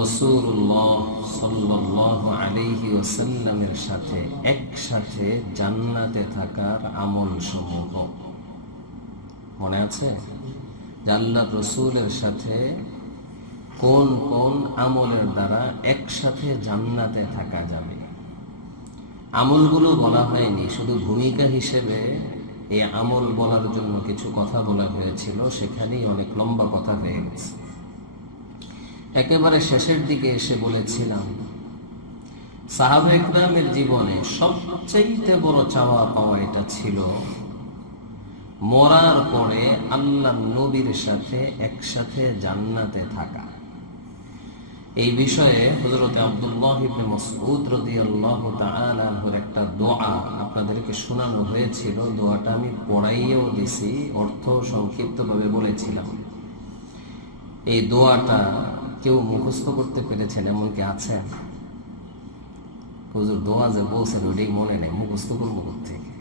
রাসূলুল্লাহ সাল্লাল্লাহু আলাইহি ওয়াসাল্লামের সাথে একসাথে জান্নাতে থাকার আমল সমূহ মনে আছে? আল্লাহর রাসূলের সাথে কোন কোন আমলের দ্বারা একসাথে জান্নাতে থাকা যাবে? আমলগুলো বলা হয়নি, শুধু ভূমিকা হিসেবে এই আমল বলার জন্য কিছু কথা বলা হয়েছিল, সেখানেই অনেক লম্বা কথা হয়ে গেছে। একেবারে শেষের দিকে এসে বলেছিলাম, সাহাবায়ে কেরামের জীবনে সবচাইতে বড় চাওয়া পাওয়া এটা ছিল মরার পরে আল্লাহর নবীর সাথে একসাথে জান্নাতে থাকা। এই বিষয়ে হযরত আব্দুল্লাহ ইবনে মাসউদ রাদিয়াল্লাহু তাআলা আনহুর একটা দোয়া আপনাদেরকে শোনানো হয়েছিল। দোয়াটা আমি পড়াইয়েও দিছি, অর্থ সংক্ষিপ্তভাবে বলেছিলাম। এই দোয়াটা কেউ মুখস্থ করতে পেরেছেন এমন কি আছেন? হুজুর দোয়া যে বলছেন ওইটাই মনে নেই, মুখস্থ করবো কোত্থেকে?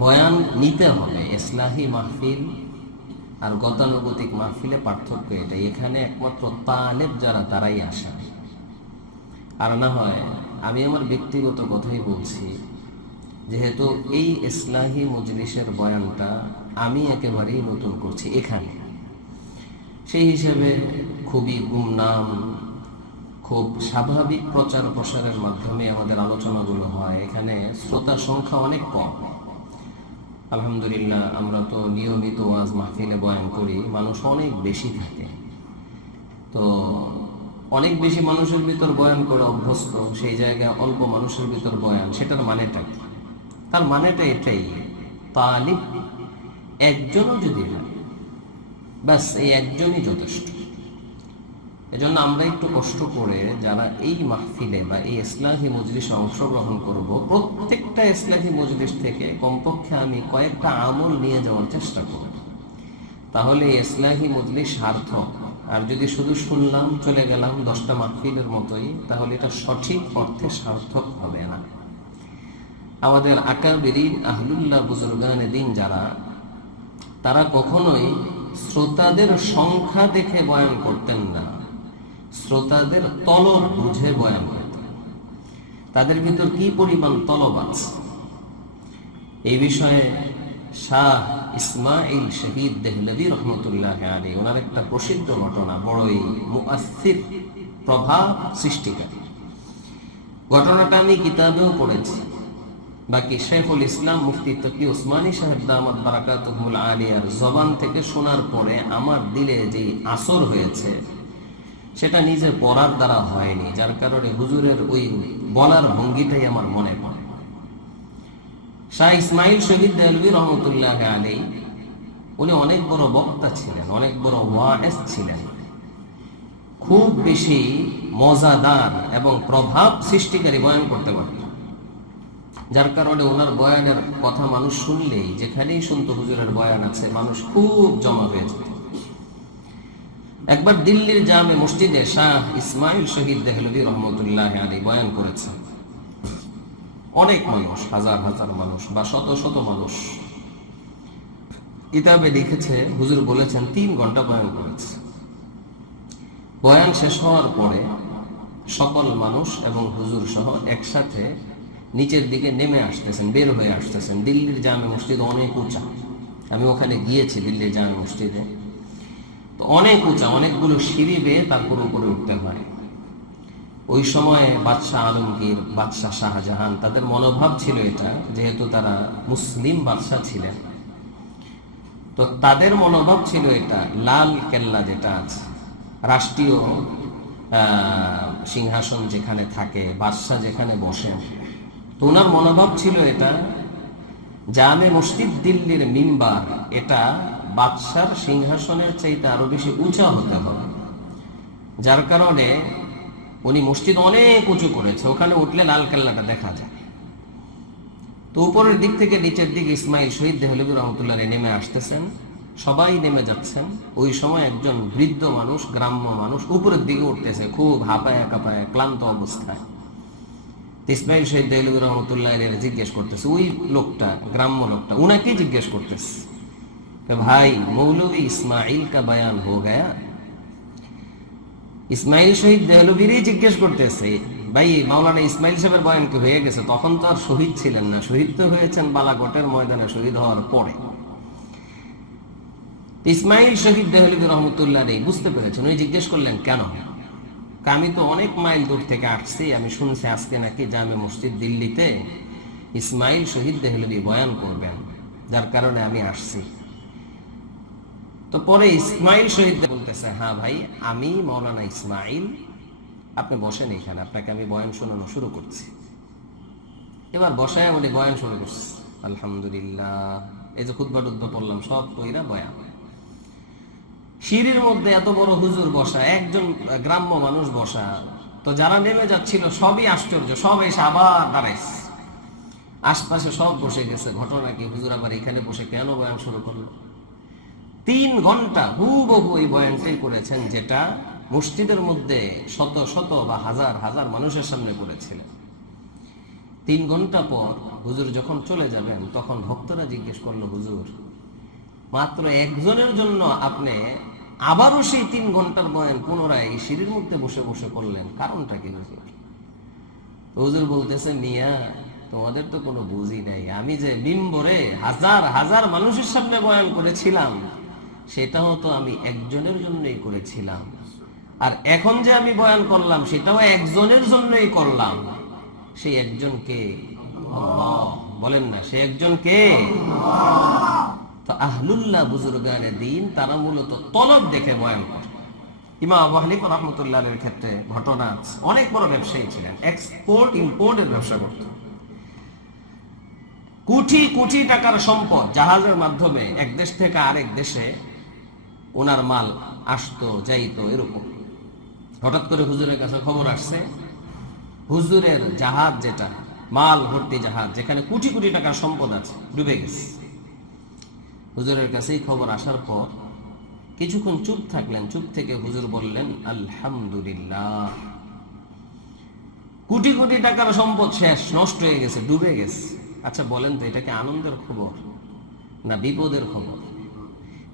বয়ান নিতে হবে। ইসলাহি মাহফিল আর গতানুগতিক মাহফিলে পার্থক্য এটা। এখানে একমাত্র তালেব যারা তারাই আসে, আর না হয় আমি আমার ব্যক্তিগত কথাই বলছি, যেহেতু এই ইসলাহি মজলিসের বয়ানটা আমি একেবারেই নতুন করছি এখানে, সেই হিসেবে খুবই গুমনাম, খুব স্বাভাবিক প্রচার প্রসারের মাধ্যমে আমাদের আলোচনাগুলো হয়। এখানে শ্রোতা সংখ্যা অনেক কম। আলহামদুলিল্লাহ, আমরা তো নিয়মিত ওয়াজ মাহফিলে বয়ান করি, মানুষ অনেক বেশি থাকে। তো অনেক বেশি মানুষের ভিতর বয়ান করে অভ্যস্ত, সেই জায়গায় অল্প মানুষের ভিতর বয়ান, সেটার মানেটা কি? তার মানেটা এটাই, তালিব একজনও যদি হয়, ব্যাস এই একজনই যথেষ্ট। এজন্য আমরা একটু কষ্ট করে যারা এই মাহফিলে বা এই ইসলাহি মজলিসে অংশগ্রহণ করব, প্রত্যেকটা ইসলাহি মজলিস থেকে কমপক্ষে আমি কয়েকটা আমল নিয়ে যাওয়ার চেষ্টা করব। তাহলে ইসলাহি মজলিস সার্থক। আর যদি শুধু শুনলাম চলে গেলাম 10টা মাহফিলের মতোই, তাহলে এটা সঠিক অর্থে সার্থক হবে না। আমাদের আকাবিরিন আহলুল্লাহ বুজুর্গানে দিন যারা, তারা কখনোই শ্রোতাদের সংখ্যা দেখে বয়ান করতেন না, শ্রোতাদের তলব বুঝে বয়ান করতেন। তাদের ভিতর কি পরিমাণ তলব আছে এই বিষয়ে শাহ ইসমাইল শহীদ দেহলভী রহমতুল্লাহ আলাইহি ওনার একটা প্রসিদ্ধ ঘটনা, বড়ই মুআসসির, প্রভাব সৃষ্টিকারী ঘটনাটা আমি কিতাবেও পড়েছি। বাকি শেখুল ইসলাম মুফতি তকি উসমানী সাহেব দামাত বারাকাতুহুল আলিয়ার জবান থেকে শোনার পরে আমার দিলে যে আসর হয়েছে, সেটা নিজে পড়ার দ্বারা হয়নি, যার কারণে হুজুরের ওই বলার ভঙ্গিটাই আমার মনে পড়ে। শাহ ইসমাইল শহীদ দেহলভী রহমতুল্লাহ আলাইহি উনি অনেক বড় বক্তা ছিলেন, অনেক বড় ওয়াইজ ছিলেন, খুব বেশি মজাদার এবং প্রভাব সৃষ্টিকারী বয়ান করতে পারতেন। যার কারণে ওনার বয়ানের কথা মানুষ শুনলেই, যেখানেই শুনতো হুজুরের বয়ান আছে, মানুষ খুব জমা হয়ে যেত। একবার দিল্লির জামে মসজিদে শাহ ইসমাইল শহীদ দেহলভী রহমতুল্লাহ আলাইহি বয়ান করেছেন। অনেক মানুষ, হাজার হাজার মানুষ বা শত শত মানুষ। কিতাবে লিখেছে, হুজুর বলেছেন 3 ঘন্টা বয়ান করেছে। বয়ান শেষ হওয়ার পরে সকল মানুষ এবং হুজুর সহ একসাথে নিচের দিকে নেমে আসতেছেন, বের হয়ে আসতেছেন। দিল্লির জামে মসজিদ অনেক উঁচা, আমি ওখানে গিয়েছি দিল্লির জামে মসজিদে। তো অনেক উঁচা, অনেকগুলো সিঁড়ি বেয়ে তারপর উপরে উঠতে হয়। ওই সময়ে বাদশাহ আলমগীর, বাদশাহ শাহজাহান, তাদের মনোভাব ছিল এটা, যেহেতু তারা মুসলিম বাদশাহ ছিলেন, তো তাদের মনোভাব ছিল এটা, লাল কেল্লা যেটা আছে, রাষ্ট্রীয় সিংহাসন যেখানে থাকে, বাদশাহ যেখানে বসেন, তো ওনার মনোভাব ছিল এটা, জামে মসজিদ দিল্লির মিম্বার এটা বাদশার সিংহাসনের চাইতে আরো বেশি উঁচা হতে হবে। যার কারণে উনি মসজিদ অনেক উঁচু করেছে, ওখানে উঠলে লাল কেল্লাটা দেখা যায়। তো উপরের দিক থেকে নিচের দিকে ইসমাইল শহীদ দেহলভী রহমতুল্লাহ নেমে আসতেছেন, সবাই নেমে যাচ্ছেন। ওই সময় একজন বৃদ্ধ মানুষ, গ্রাম্য মানুষ উপরের দিকে উঠতেছে, খুব হাঁপায়া কাঁপায়া ক্লান্ত অবস্থায়। ইসমাইল শহীদ দেহলভী রহমতুল্লাহ জিজ্ঞেস করতেছে, ওই লোকটা, গ্রাম্য লোকটা, উনাকেই জিজ্ঞেস করতেছে, ভাই মৌলভী ইসমাইল কা বয়ান হো গয়া? ইসমাইল শহীদ দেহলভীরই জিজ্ঞেস করতেছে, ভাই মাওলানা ইসমাইল সাহেবের বয়ান কি হয়ে গেছে? তখন তো আর শহীদ ছিলেন না, শহীদ তো হয়েছেন বালাকোটের ময়দানে শহীদ হওয়ার পরে। ইসমাইল শহীদ দেহলভী রহমতুল্লাহ বুঝতে পেরেছেন, ওই জিজ্ঞেস করলেন কেন? আমি তো অনেক মাইল দূর থেকে আসছি, আমি শুনছি আজকে নাকি জামে মসজিদ দিল্লিতে ইসমাইল শহীদ দেহলভী বয়ান করবেন, যার কারণে আমি আসছি। তো পরে ইসমাইল শহীদ বলতেছে, হ্যাঁ ভাই আমি মাওলানা ইসমাইল, আপনি বসেন এখানে, আপনাকে আমি বয়ান শোনানো শুরু করছি। এবার বসায় উনি বয়ান শুরু করছি, আলহামদুলিল্লাহ, এই যে খুতবা টুতবা পড়লাম সব কইরা বয়ান। সিঁড়ির মধ্যে এত বড় হুজুর বসা, একজন গ্রাম্য মানুষ বসা, তো যারা নেমে যাচ্ছিল সবই আশ্চর্য, সব এসে আবার দাঁড়াইছে, আশপাশে সব বসে গেছে। ঘটনা কি, হুজুর আবার এখানে বসে কেন বয়ান শুরু করলো? 3 ঘন্টা হুবহু এই বয়ানটাই করেছেন, যেটা মসজিদের মধ্যে শত শত বা হাজার হাজার মানুষের সামনে করেছিলেন। 3 ঘন্টা পর হুজুর যখন চলে যাবেন, তখন ভক্তরা জিজ্ঞেস করলো, হুজুর মাত্র একজনের জন্য আপনি আবারও সেই 3 ঘন্টার বয়ান পুনরায় সিঁড়ির মধ্যে বসে বসে করলেন, কারণটা কি হুজুর? হুজুর বলতেছে, মিয়া তোমাদের তো কোনো বুঝই নাই, আমি যে মিম্বরে হাজার হাজার মানুষের সামনে বয়ান করেছিলাম, সেটাও তো আমি একজনের জন্যই করেছিলাম, আর এখন যে আমি বয়ান করলাম সেটাও একজনের জন্যই করলাম। সেই একজনকে আল্লাহ। বলেন না, সে একজনকে। তো আহলুল্লাহ বুজুর্গানে দিন তারা মূলত তলব দেখে বয়ান করে। ইমাম আবু হানিফা রাহমাতুল্লাহর ক্ষেত্রে ঘটনা আছে, অনেক বড় ব্যবসায়ী ছিলেন, এক্সপোর্ট ইম্পোর্টের ব্যবসা করতেন। কোটি কোটি টাকার সম্পদ জাহাজের মাধ্যমে এক দেশ থেকে আরেক দেশে ওনার মাল আসতো যাইতো এরকম। হঠাৎ করে হুজুরের কাছে খবর আসছে, হুজুরের জাহাজ, যেটা মাল ভর্তি জাহাজ, যেখানে কোটি কোটি টাকার সম্পদ আছে, ডুবে গেছে। হুজুরের কাছেই খবর আসার পর কিছুক্ষণ চুপ থাকলেন, চুপ থেকে হুজুর বললেন, আলহামদুলিল্লাহ, কোটি কোটি টাকার সম্পদ শেষ, নষ্ট হয়ে গেছে, ডুবে গেছে। আচ্ছা বলেন তো, এটা কি আনন্দের খবর না বিপদের খবর?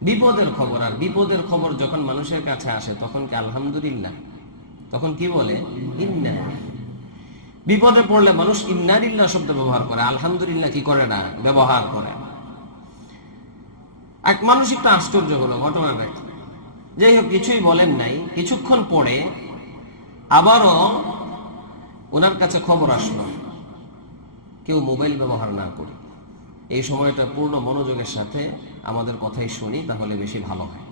বিপদের খবর। আর বিপদের খবর যখন মানুষের কাছে আসে তখন কি আলহামদুলিল্লাহ? তখন কি বলে? ইন্না। বিপদে পড়লে মানুষ ইন্নালিল্লাহ শব্দ ব্যবহার করে, আলহামদুলিল্লাহ কি করে না, ব্যবহার করে। এক মানুষ একটু আশ্চর্য হলো ঘটনাটা। যাই হোক, কিছুই বলেন নাই। কিছুক্ষণ পরে আবারও ওনার কাছে খবর আসলো, কেউ মোবাইল ব্যবহার না করে। এই সময়টা পূর্ণ মনোযোগের সাথে আমাদের কথাই শুনি, তাহলে বেশি ভালো হয়।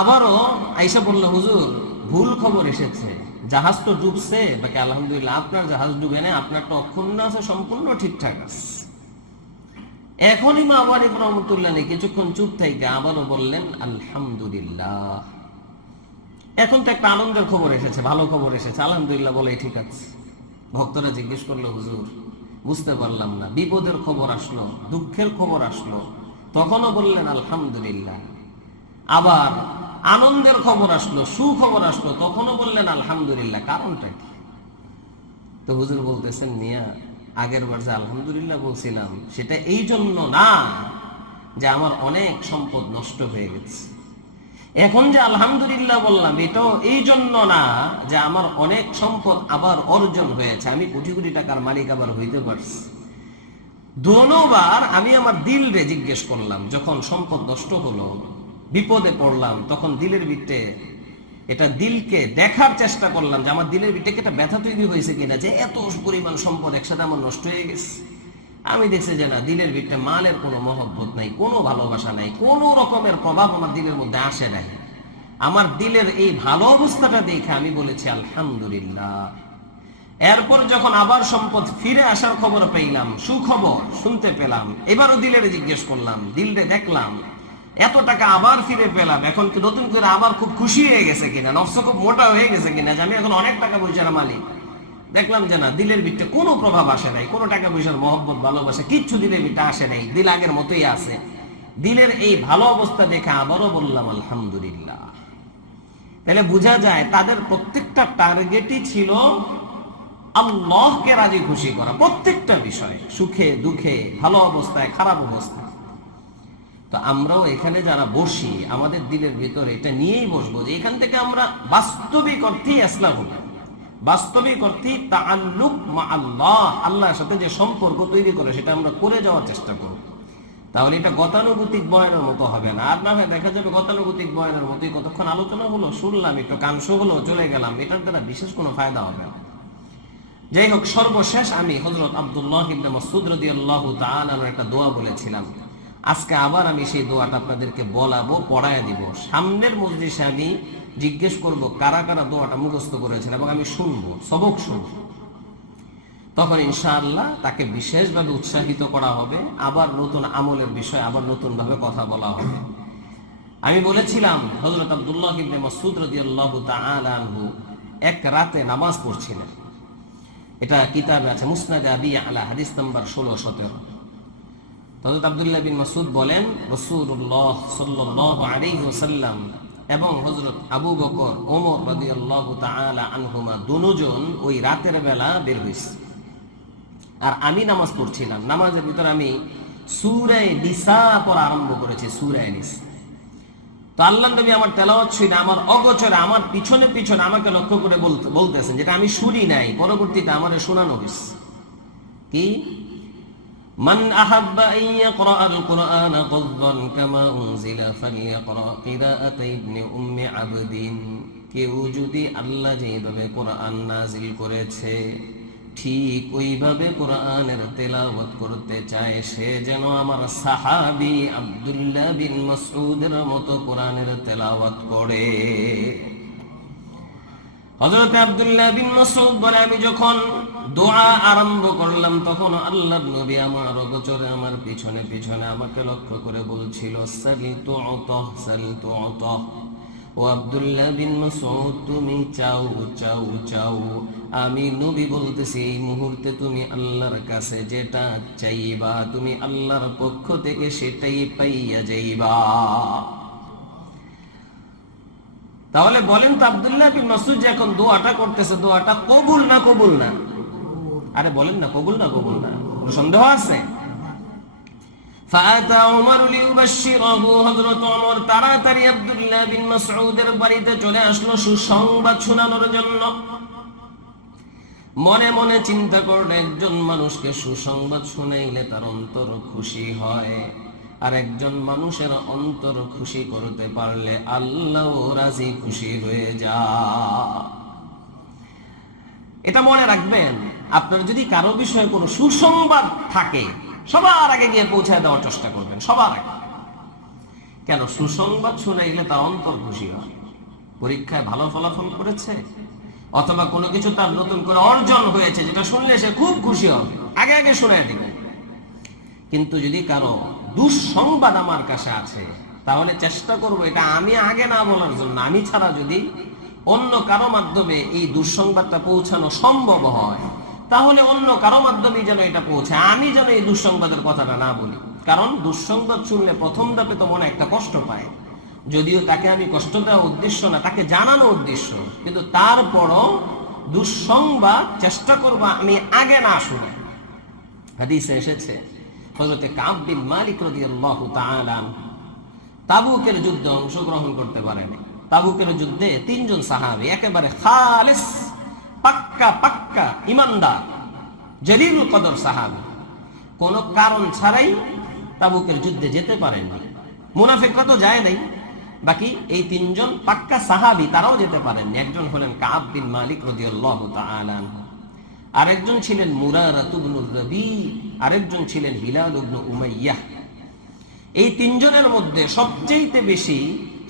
আবারও আইসা বলল, হুজুর ভুল খবর এসেছে, জাহাজ তো ডুবছে। বাকি আলহামদুলিল্লাহ, আপনার জাহাজ ডুবে না, আপনারটা অক্ষুণ্ণ আছে, সম্পূর্ণ ঠিকঠাক আছে। এখনই মা আবার রহমতুল্লাহ কিছুক্ষণ চুপ থেকে আবারও বললেন, আলহামদুলিল্লাহ। এখন তো একটা আনন্দের খবর এসেছে, ভালো খবর এসেছে, আলহামদুলিল্লাহ বলে ঠিক আছে। ভক্তরা জিজ্ঞেস করলো, হুজুর বুঝতে পারলাম না, বিপদের খবর আসলো, দুঃখের খবর আসলো, তখনও বললেন আলহামদুলিল্লাহ। আবার আনন্দের খবর আসলো, সুখবর আসলো, তখনও বললেন আলহামদুলিল্লাহ, কারণটা কি? তো হুজুর বলতেছেন, মিয়া আগের বার যে আলহামদুলিল্লাহ বলছিলাম, সেটা এই জন্য না যে আমার অনেক সম্পদ নষ্ট হয়ে গেছে। এখন যে আলহামদুলিল্লাহ বললাম, এটাও এই জন্য না যে আমার অনেক সম্পদ আবার অর্জন হয়েছে, আমি কোটি কোটি টাকার মালিক আবার হইতে পারছি। দোনোবার আমি আমার দিল রে জিজ্ঞেস করলাম, যখন সম্পদ নষ্ট হলো, বিপদে পড়লাম, তখন দিলের ভিতরে এটা দিলকে দেখার চেষ্টা করলাম যে আমার দিলের ভিতরে একটা ব্যথা তৈরি হয়েছে কিনা, যে এত পরিমাণ সম্পদ একসাথে আমার নষ্ট হয়ে গেছে। আমি দেখছি যে না, দিলের ভিতরে মালের কোনো মহব্বত নাই, কোনো ভালোবাসা নাই, কোনো রকমের প্রভাব আমার দিলের মধ্যে আসে নাই। আমার দিলের এই ভালো অবস্থাটা দেখে আমি বলেছি আলহামদুলিল্লাহ। এরপর যখন আবার সম্পদ ফিরে আসার খবর পেলাম, সুখবর শুনতে পেলাম, এবারও দিলের জিজ্ঞেস করলাম, দিলরে দেখলাম এত টাকা আবার ফিরে পেলাম, এখন কি নতুন করে আবার খুব খুশি হয়ে গেছে কিনা, নফস খুব মোটা হয়ে গেছে কিনা, যে আমি এখন অনেক টাকা পয়সার মালিক। দেখলাম যে না, দিলের ভিতরে কোনো প্রভাব আসে নাই, কোনো টাকা পয়সার মহব্বত ভালোবাসা কিচ্ছু দিলের ভিতরে আসে নাই, দিল আগের মতোই আছে। দিলের এই ভালো অবস্থা দেখে আবারও বললাম আলহামদুলিল্লাহ। তাহলে বোঝা যায় তাদের প্রত্যেকটা টার্গেটই ছিল আল্লাহকে রাজি খুশি করা, প্রত্যেকটা বিষয়, সুখে দুঃখে, ভালো অবস্থায় খারাপ অবস্থায়। তো আমরাও এখানে যারা বসি আমাদের দিলের ভিতরে এটা নিয়েই বসবো যে এখান থেকে আমরা বাস্তবিক অর্থেই ইসলাম হব, বাস্তবিক অর্থেই তাআল্লুক মা আল্লাহ, আল্লাহর সাথে যে সম্পর্ক তৈরি করে সেটা আমরা করে যাওয়ার চেষ্টা করব। তাহলে এটা গতানুগতিক বয়ানের মতো হবে না। আর না হয় দেখা যাবে গতানুগতিক বয়ানের মতোই কতক্ষণ আলোচনা হলো, শুনলাম, একটু কাংশ হলো, চলে গেলাম, এটার দ্বারা বিশেষ কোনো ফায়দা হবে না। যাই হোক, সর্বশেষ আমি হযরত আব্দুল্লাহ ইবনে মাসউদ রাদিয়াল্লাহু তাআলা আনহু একটা দোয়া বলেছিলাম। আজকে আবার আমি সেই দোয়াটা আপনাদেরকে বলাবো, পড়ায় দিব। সামনের মজলিসে আমি জিজ্ঞেস করব কারা কারা দোয়াটা মুখস্থ করেছেন এবং আমি শুনবো, সবক শুনবো। তখন ইনশাআল্লাহ তাকে বিশেষভাবে উৎসাহিত করা হবে, আবার নতুন আমলের বিষয়ে আবার নতুন ভাবে কথা বলা হবে। আমি বলেছিলাম হযরত আব্দুল্লাহ ইবনে মাসউদ রাদিয়াল্লাহু তাআলা আনহু এক রাতে নামাজ পড়ছিলেন। এটা কিতাবে আছে, মুসনাদ আবি আলা, হাদিস নাম্বার 16-17। হযরত আব্দুল্লাহ বিন মাসউদ বলেন, রাসূলুল্লাহ সাল্লাল্লাহু আলাইহি ওয়াসাল্লাম এবং হযরত আবু বকর, ওমর রাদিয়াল্লাহু তাআলা আনহুমা দুজন ওই রাতের বেলা বের হইছে। আর আমি নামাজ পড়ছিলাম। নামাজের ভিতরে আমি সূরা নিসা পড়া আরম্ভ করেছি, সূরা নিসা। তো আল্লাহর নবী আমার তেলাওয়াত শুনে আমার অগোচরে আমার পিছনে পিছনে আমাকে লক্ষ্য করে বলতেছেন, যেটা আমি শুনি নাই, পরবর্তীতে আমারে শোনানো হইছে। কি? মান আহাব্বা আন ইয়াকরাআল কুরআনা গাযযান কামা উনজিলা ফালিয়াকরা কিরাআত ইবনে উম্মি আবদিন। কেউ যদি আল্লাহ যেভাবে কোরআন নাযিল করেছে ঠিক ওইভাবে কোরআনের তেলাওয়াত করতে চায়, সে যেন আমার সাহাবী আব্দুল্লাহ বিন মাসউদের মতো কোরআনের তেলাওয়াত করে। হযরত আব্দুল্লাহ বিন মাসউদ বলে, আমি যখন দোয়া আরম্ভ করলাম তখন আল্লাহর নবী আমার অগোচরে আমার পিছনে পিছনে আমাকে লক্ষ্য করে বলছিল, সালিতু উতাহ সালিতু উতাহ। ও আব্দুল্লাহ বিন মাসউদ, তুমি চাও চাও চাও। আমি নবী বলতেছি, এই মুহূর্তে তুমি আল্লাহর কাছে যেটা চাইবা তুমি আল্লাহর পক্ষ থেকে সেটাই পাইয়া যাইবা। তাহলে বলেন তো আব্দুল্লাহ বিন মাসউদ যে এখন দোয়াটা করতেছে, দোয়াটা কবুল না কবুল না? আরে বলেন না, কবুল না কবুল না? সন্দেহ আছে? ফাআতা উমর লিউবাশশিরাহু, হযরত ওমর তাড়াতাড়ি আব্দুল্লাহ বিন মাসউদের বাড়িতে চলে আসলো সুসংবাদ শোনানোর জন্য। মনে মনে চিন্তা করলে, একজন মানুষকে সুসংবাদ শুনাইলে তার অন্তর খুশি হয়, আর একজন মানুষের অন্তর খুশি করতে পারলে আল্লাহ রাজি খুশি হয়ে যায়। এটা মনে রাখবেন, আপনার যদি কারো বিষয়ে কোনো সুসংবাদ থাকে সবার আগে গিয়ে পৌঁছায় দেওয়ার চেষ্টা করবেন, সবার আগে। কেন? সুসংবাদ শুনাইলে তার অন্তর খুশি হয়। পরীক্ষায় ভালো ফলাফল করেছে অথবা কোনো কিছু তার নতুন করে অর্জন হয়েছে, যেটা শুনলে সে খুব খুশি হবে, আগে আগে শুনাই দিবেন। কিন্তু যদি কারো দুঃসংবাদ আমার কাছে আছে, তাহলে চেষ্টা করবো এটা আমি আগে না বলার জন্য। আমি ছাড়া যদি অন্য কারো মাধ্যমে এই দুঃসংবাদটা পৌঁছানো সম্ভব হয়, তাহলে অন্য কারো মাধ্যমে যেন এটা পৌঁছায়, আমি যেন এই দুঃসংবাদের কথাটা না বলি। কারণ দুঃসংবাদ শুনলে প্রথম ধাপে তো মনে একটা কষ্ট পায়, যদিও তাকে আমি কষ্ট দেওয়া উদ্দেশ্য না, তাকে জানানো উদ্দেশ্য, কিন্তু তারপরও দুঃসংবাদ চেষ্টা করব আমি আগে না শুনে। হাদিসে এসেছে, হযরত কাব বিন মালিক রাদিয়াল্লাহু তাআলা তাবুকের যুদ্ধে অংশগ্রহণ করতে পারেন। তাবুকের যুদ্ধে 3 জন সাহাবী একেবারে খালিস, পাক্কা পাক্কা ইমানদার, জলিলুল কদর সাহাবী, কোনো কারণ ছাড়াই তাবুকের যুদ্ধে যেতে পারেননি। মুনাফিকরা তো যায় নাই, বাকি এই 3 জন পাক্কা সাহাবী তারাও যেতে পারেননি। একজন হলেন কাব বিন মালিক রাদিয়াল্লাহু তাআলা, আরেকজন ছিলেন মুরারা ইবনুর রবি, আরেকজন ছিলেন হিলাল ইবনে উমাইয়াহ। এই 3 জনের মধ্যে সবচেয়ে বেশি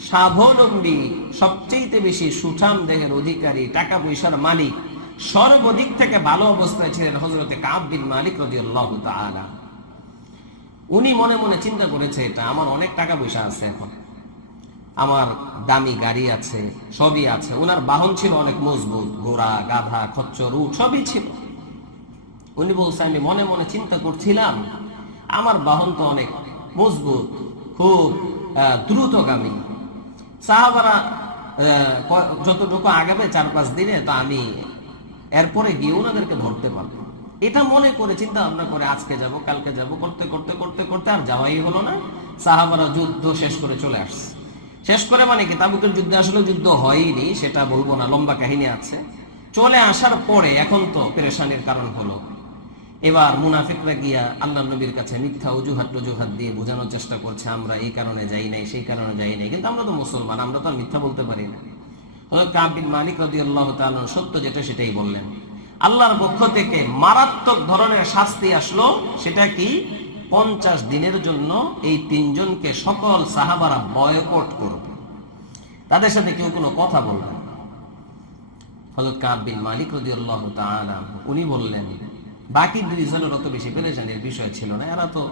স্বাবলম্বী, সবচেয়ে বেশি সুঠাম দেহের অধিকারী, টাকা পয়সার মালিক, সর্বদিক থেকে ভালো অবস্থায় ছিলেন হযরত কাব বিন মালিক রাদিয়াল্লাহু তাআলা। উনি মনে মনে চিন্তা করেছে, এটা আমার অনেক টাকা পয়সা আছে, এখন আমার দামি গাড়ি আছে, সবই আছে। ওনার বাহন ছিল অনেক মজবুত, ঘোড়া, গাধা, খচ্চর, উট সবই ছিল। উনি বলছে, আমি মনে মনে চিন্তা করছিলাম আমার বাহন তো অনেক মজবুত, খুব দ্রুতগামী, সাহাবারা যতটুকু আগাবে 4-5 দিনে, তা আমি এরপরে গিয়ে ওনাদেরকে ধরতে পারবো। এটা মনে করে চিন্তা ভাবনা করে আজকে যাব কালকে যাব করতে করতে করতে করতে আর যাওয়াই হলো না। সাহাবারা যুদ্ধ শেষ করে চলে আসছে। শেষ করে মানে কি, তাবুকের যুদ্ধে আসলে যুদ্ধ হয়নি সেটা বলবো না, লম্বা কাহিনী আছে। চলে আসার পরে এখন তো পেরেশানির কারণ হলো, এবার মুনাফিকরা গিয়া আল্লাহ নবীর কাছে মিথ্যা অজুহাত দিয়ে বোঝানোর চেষ্টা করছে আমরা এই কারণে যাই নাই, সেই কারণে যাই নাই। কিন্তু আমরা তো মুসলমান, আমরা তো আর মিথ্যা বলতে পারি না। কাব বিন মালিক রাদিয়াল্লাহু তাআলা সত্য যেটা সেটাই বললেন। আল্লাহর পক্ষ থেকে মারাত্মক ধরনের শাস্তি আসলো। সেটা কি, 50 দিনের জন্য এই তিনজনকে সকল সাহাবারা বয়কট করবে, তাদের সাথে কেউ কোনো কথা বলবে না। হযরত কাব বিন মালিক রাদিয়াল্লাহু তাআলা উনি বললেন, বাকি দুইজনের অত বেশি পেরেশানির বিষয় ছিল না। এরা তো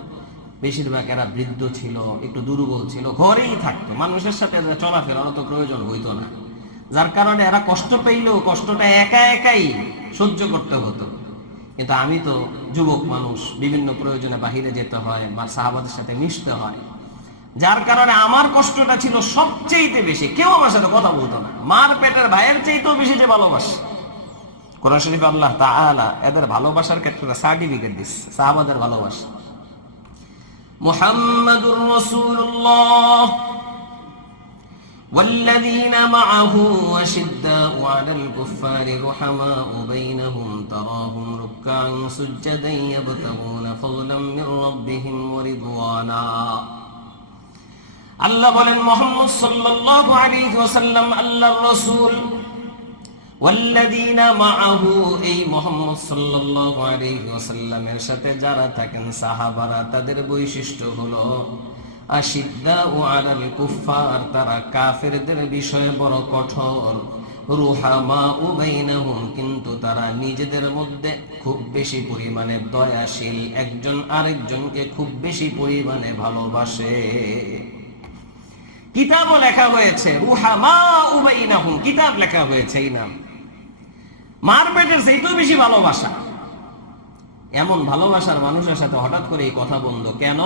বেশিরভাগ এরা বৃদ্ধ ছিল, একটু দুর্বল ছিল, ঘরেই থাকতো, মানুষের সাথে চলাফেরার অত প্রয়োজন হইতো না। যার কারণে এরা কষ্ট পেইলেও কষ্টটা একা একাই সহ্য করতে হতো। কিন্তু আমি তো যুবক মানুষ, বিভিন্ন প্রয়োজনে বাহিরে যেতে হয়, সাহাবাদের সাথে মিশতে হয়, যার কারণে আমার কষ্টটা ছিল সবচেয়ে বেশি। কেউ আমার সাথে কথা বলতো না, মার পেটের ভাইয়ের চাইতেও বেশি যে ভালোবাসে। কোরআন শরীফে আল্লাহ তাআলা এদের ভালোবাসার ক্ষেত্রে সার্টিফিকেট দিচ্ছে, সাহাবাদের ভালোবাসা। মুহাম্মাদুর রাসূলুল্লাহ والذين معه أشداء على الكفار رحماء بينهم تراهم ركعا سجدا يبتغون فضلا من ربهم ورضوانا। আল্লাহ বলেন মুহাম্মদ সাল্লাল্লাহু আলাইহি ওয়াসাল্লাম আল্লাহর রাসূল, ওয়াল্লাযীনা মাআহু এই মুহাম্মদ সাল্লাল্লাহু আলাইহি ওয়াসাল্লামের সাথে যারা থাকেন সাহাবারা, তাদের বৈশিষ্ট্য হলো আশিদ্দাউ আলাল কুফফার, তারা কাফেরদের বিষয়ে বড় কঠোর। রুহামাউ বাইনাহুম, কিন্তু তারা নিজেদের মধ্যে খুব বেশি পরিমাণে দয়াশীল, একজন আরেকজনকে খুব বেশি পরিমাণে ভালোবাসে। কিতাবও লেখা হয়েছে রুহামাউ বাইনাহুম, কিতাব লেখা হয়েছে এই নাম। মার পেটের চাইতেও বেশি ভালোবাসা। এমন ভালোবাসার মানুষের সাথে হঠাৎ করে এই কথা বন্ধ কেন?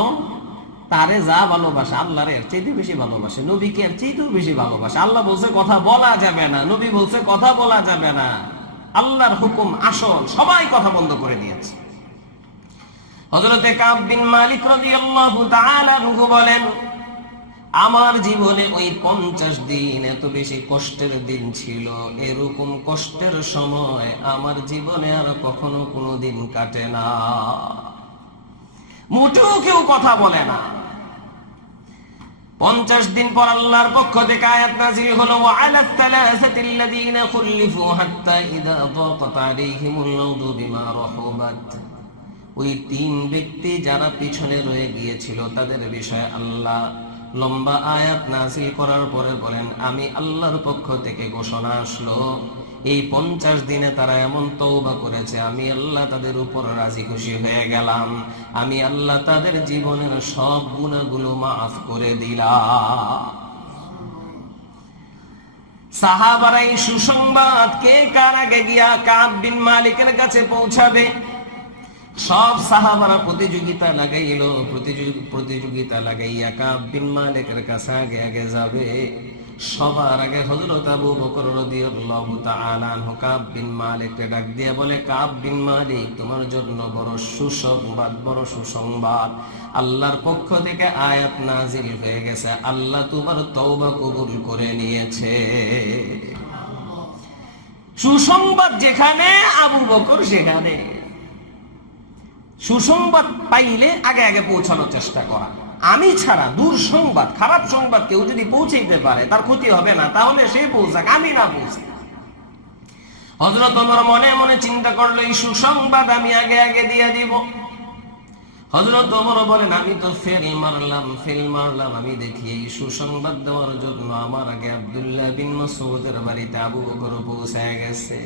তারে যা ভালোবাসা আল্লাহর এর চাইতে বেশি ভালোবাসে, নবীকে এর চাইতেও বেশি ভালোবাসে। আল্লাহ বলছে কথা বলা যাবে না, নবী বলছে কথা বলা যাবে না। আল্লাহর হুকুম আসল, সবাই কথা বন্ধ করে দিয়েছে। হযরতে কাব বিন মালিক রাদিয়াল্লাহু তাআলা আনহু বলেন, আমার জীবনে ওই 50 দিন এত বেশি কষ্টের দিন ছিল, এরকম কষ্টের সময় আমার জীবনে আর কখনো কোনো দিন কাটে না। মোটেও কেউ কথা বলে না। 50 দিন পর আল্লাহর পক্ষ থেকে আয়াত নাযিল হলো, ওয়া'আলা আত-তালাসাতিল্লাযীনা খুল্লিফু হাত্তা ইযা দাকাত আলাইহিমুল আরদু বিমা রাহুবাত। ওই 3 ব্যক্তি যারা পিছনে রয়ে গিয়েছিল তাদের বিষয়ে আল্লাহ লম্বা আয়াত নাযিল করার পরে বলেন, আমি আল্লাহর পক্ষ থেকে ঘোষণা আসলো, এই 50 দিনে তারা এমন তওবা করেছে, আমি আল্লাহ তাদের উপর রাজি খুশি হয়ে গেলাম। আমি আল্লাহ তাদের জীবনের সব গুনাহগুলো মাফ করে দিলাম। সাহাবারা এই সুসংবাদ কে কার আগে গিয়া কাব বিন মালিকের কাছে পৌঁছাবে? সব সাহাবারা প্রতিযোগিতা লাগাইয়া কাব বিন মালিকের কাছে আগে আগে যাবে। সবার আগে হযরত আবু বকর রাদিয়াল্লাহু তাআলা আনহু কাব বিন মালিককে ডাক দিয়ে বলে, কাব বিন মালিক, তোমার জন্য বড় সুসংবাদ। আল্লাহর পক্ষ থেকে আয়াত নাযিল হয়ে গেছে, আল্লাহ তোমার তওবা কবুল করে নিয়েছে। সুসংবাদ যেখানে আবু বকর সেখানে। সুসংবাদ পাইলে আগে আগে পৌঁছানোর চেষ্টা করা। আমি ছাড়া দুঃসংবাদ, খারাপ সংবাদ কেউ যদি পৌঁছাইতে পারে তার ক্ষতি হবে না, তাহলে সে পৌঁছাক, আমি না পৌঁছাই। হযরত ওমর মনে মনে চিন্তা করলো, এই সুসংবাদ আমি আগে আগে দিয়ে দিব। হযরত ওমর বলেন, আমি তো ফেল মারলাম, আমি দেখি এই সুসংবাদ দেওয়ার জন্য আমার আগে আব্দুল্লাহ বিন মাসউদের বাড়িতে আবু বকর পৌঁছায় গেছে।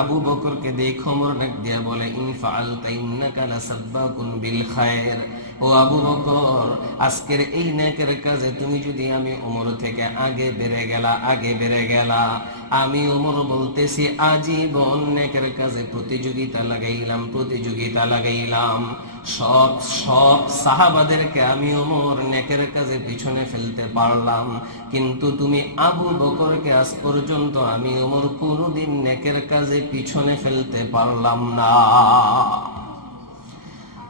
আবু বকরকে দেখে ওমর ডাক দিয়া বলে, ইন ফাআলতা ইন্নাকা লাসাব্বাকুন বিল খায়র। ও ও আবু বকর, আজকের এই নেকের কাজে তুমি যদি আমি ওমর থেকে আগে বেড়ে গেলা, আমি ওমর বলতেছি আজীবন নেকের কাজে প্রতিযোগিতা লাগাইলাম। সব সাহাবাদেরকে আমি ওমর নেকের কাজে পিছনে ফেলতে পারলাম, কিন্তু তুমি আবু বকরকে আজ পর্যন্ত আমি ওমর কোনদিন নেকের কাজে পিছনে ফেলতে পারলাম না।